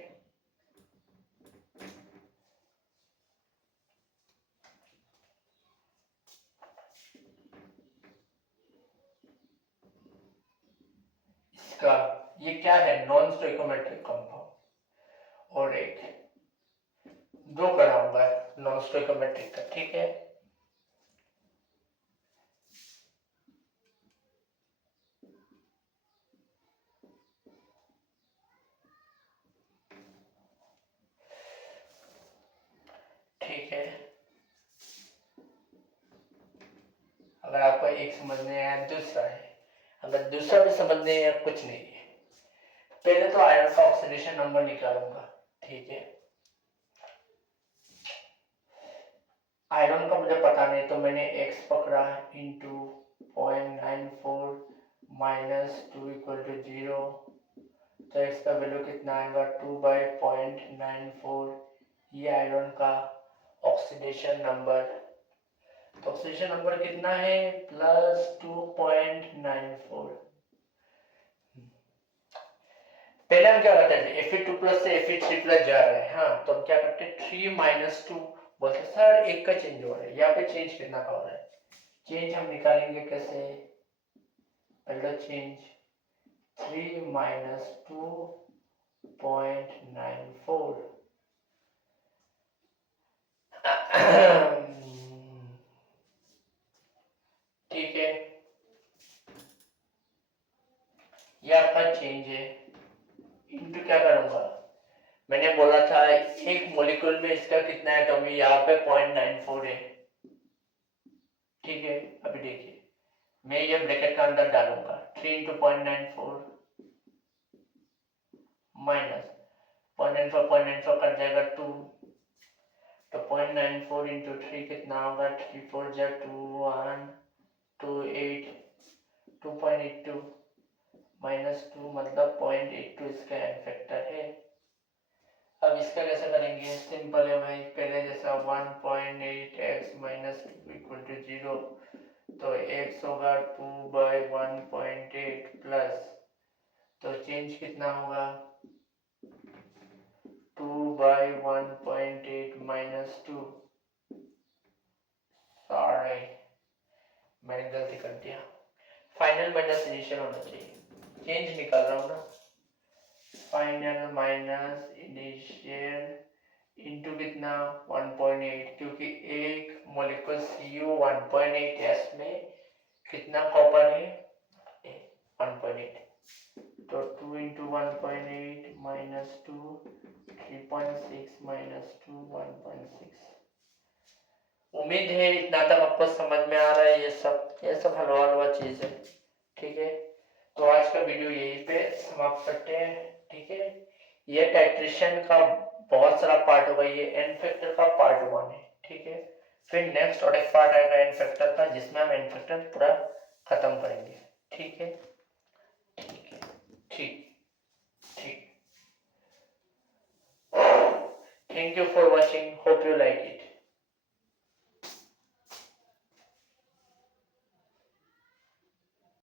इसका ये क्या है, नॉन स्टोइकोमेट्रिक कंपाउंड, और एक 2 कराऊंगा नॉन स्टोइकोमेट्रिक का, ठीक है। ठीक है, अगर आपको एक समझ में आया, दूसरा है, अगर दूसरा भी समझ में आया, कुछ नहीं है। पहले तो आयरन का ऑक्सीडेशन नंबर निकालूंगा, ठीक है। आयरन का मुझे पता नहीं, तो मैंने x पकड़ा इंटू 0.94 माइनस 2 इक्वल टू 0, तो x का वैल्यू कितना आएगा 2/0.94, ये आयरन का ऑक्सीडेशन नंबर। तो ऑक्सीडेशन नंबर कितना है, +2.94। पहले हम क्या करते थे, Fe2+ से Fe3+ जा रहे हैं, हाँ, तो हम क्या करते हैं 3 - 2 बोलते, सर एक का चेंज हो रहा है, यहाँ पे चेंज कितना का हो रहा है, चेंज हम निकालेंगे कैसे, पहला चेंज 3 - 2.94 ठीक है, ये आपका चेंज है। इनटू क्या करूंगा, मैंने बोला था एक मॉलिक्यूल में इसका कितना एटम है, यहाँ पे 0.94 है, ठीक है। अभी देखिए, मैं ये ब्रैकेट का अंदर डालूंगा, 3 × 0.94 माइनस 0.94 कट जाएगा 2, तो 0.94 इंटू 3 कितना होगा, 3 4 जा 2 1 2 8 2.82 -2 मतलब 0.82 इसका एन फैक्टर है। अब इसका कैसे करेंगे, सिंपल है भाई, पहले जैसा 1.8x - 2 इक्वल टू 0, तो x होगा 2/1.8 प्लस, तो चेंज कितना होगा 2/1.8 - 2, सॉरी मैंने गलती कर दिया, फाइनल माइनस इनिशियल होना चाहिए, चेंज निकाल रहा हूँ ना, फाइनल माइनस इनिशियल इंटू कितना 1.8, क्योंकि एक मॉलिक्यूल Cu 1.8s में कितना कॉपर है 1.8, तो 2 × 1.8 - 2 3.6 - 2 1.6। उम्मीद है इतना तक आपको समझ में आ रहा है, ये सब हलवा चीज है, ठीक है। तो आज का वीडियो यहीं पे समाप्त करते हैं, ठीक है। ये टाइट्रेशन का बहुत सारा पार्ट होगा, ये एन फैक्टर का पार्ट 1 है, ठीक है। फिर नेक्स्ट और एक पार्ट आएगा एन फैक्टर का, जिसमें हम एन फैक्टर पूरा खत्म करेंगे, ठीक है। ठीक है, ठीक ठीक। Thank you for watching, hope you like it.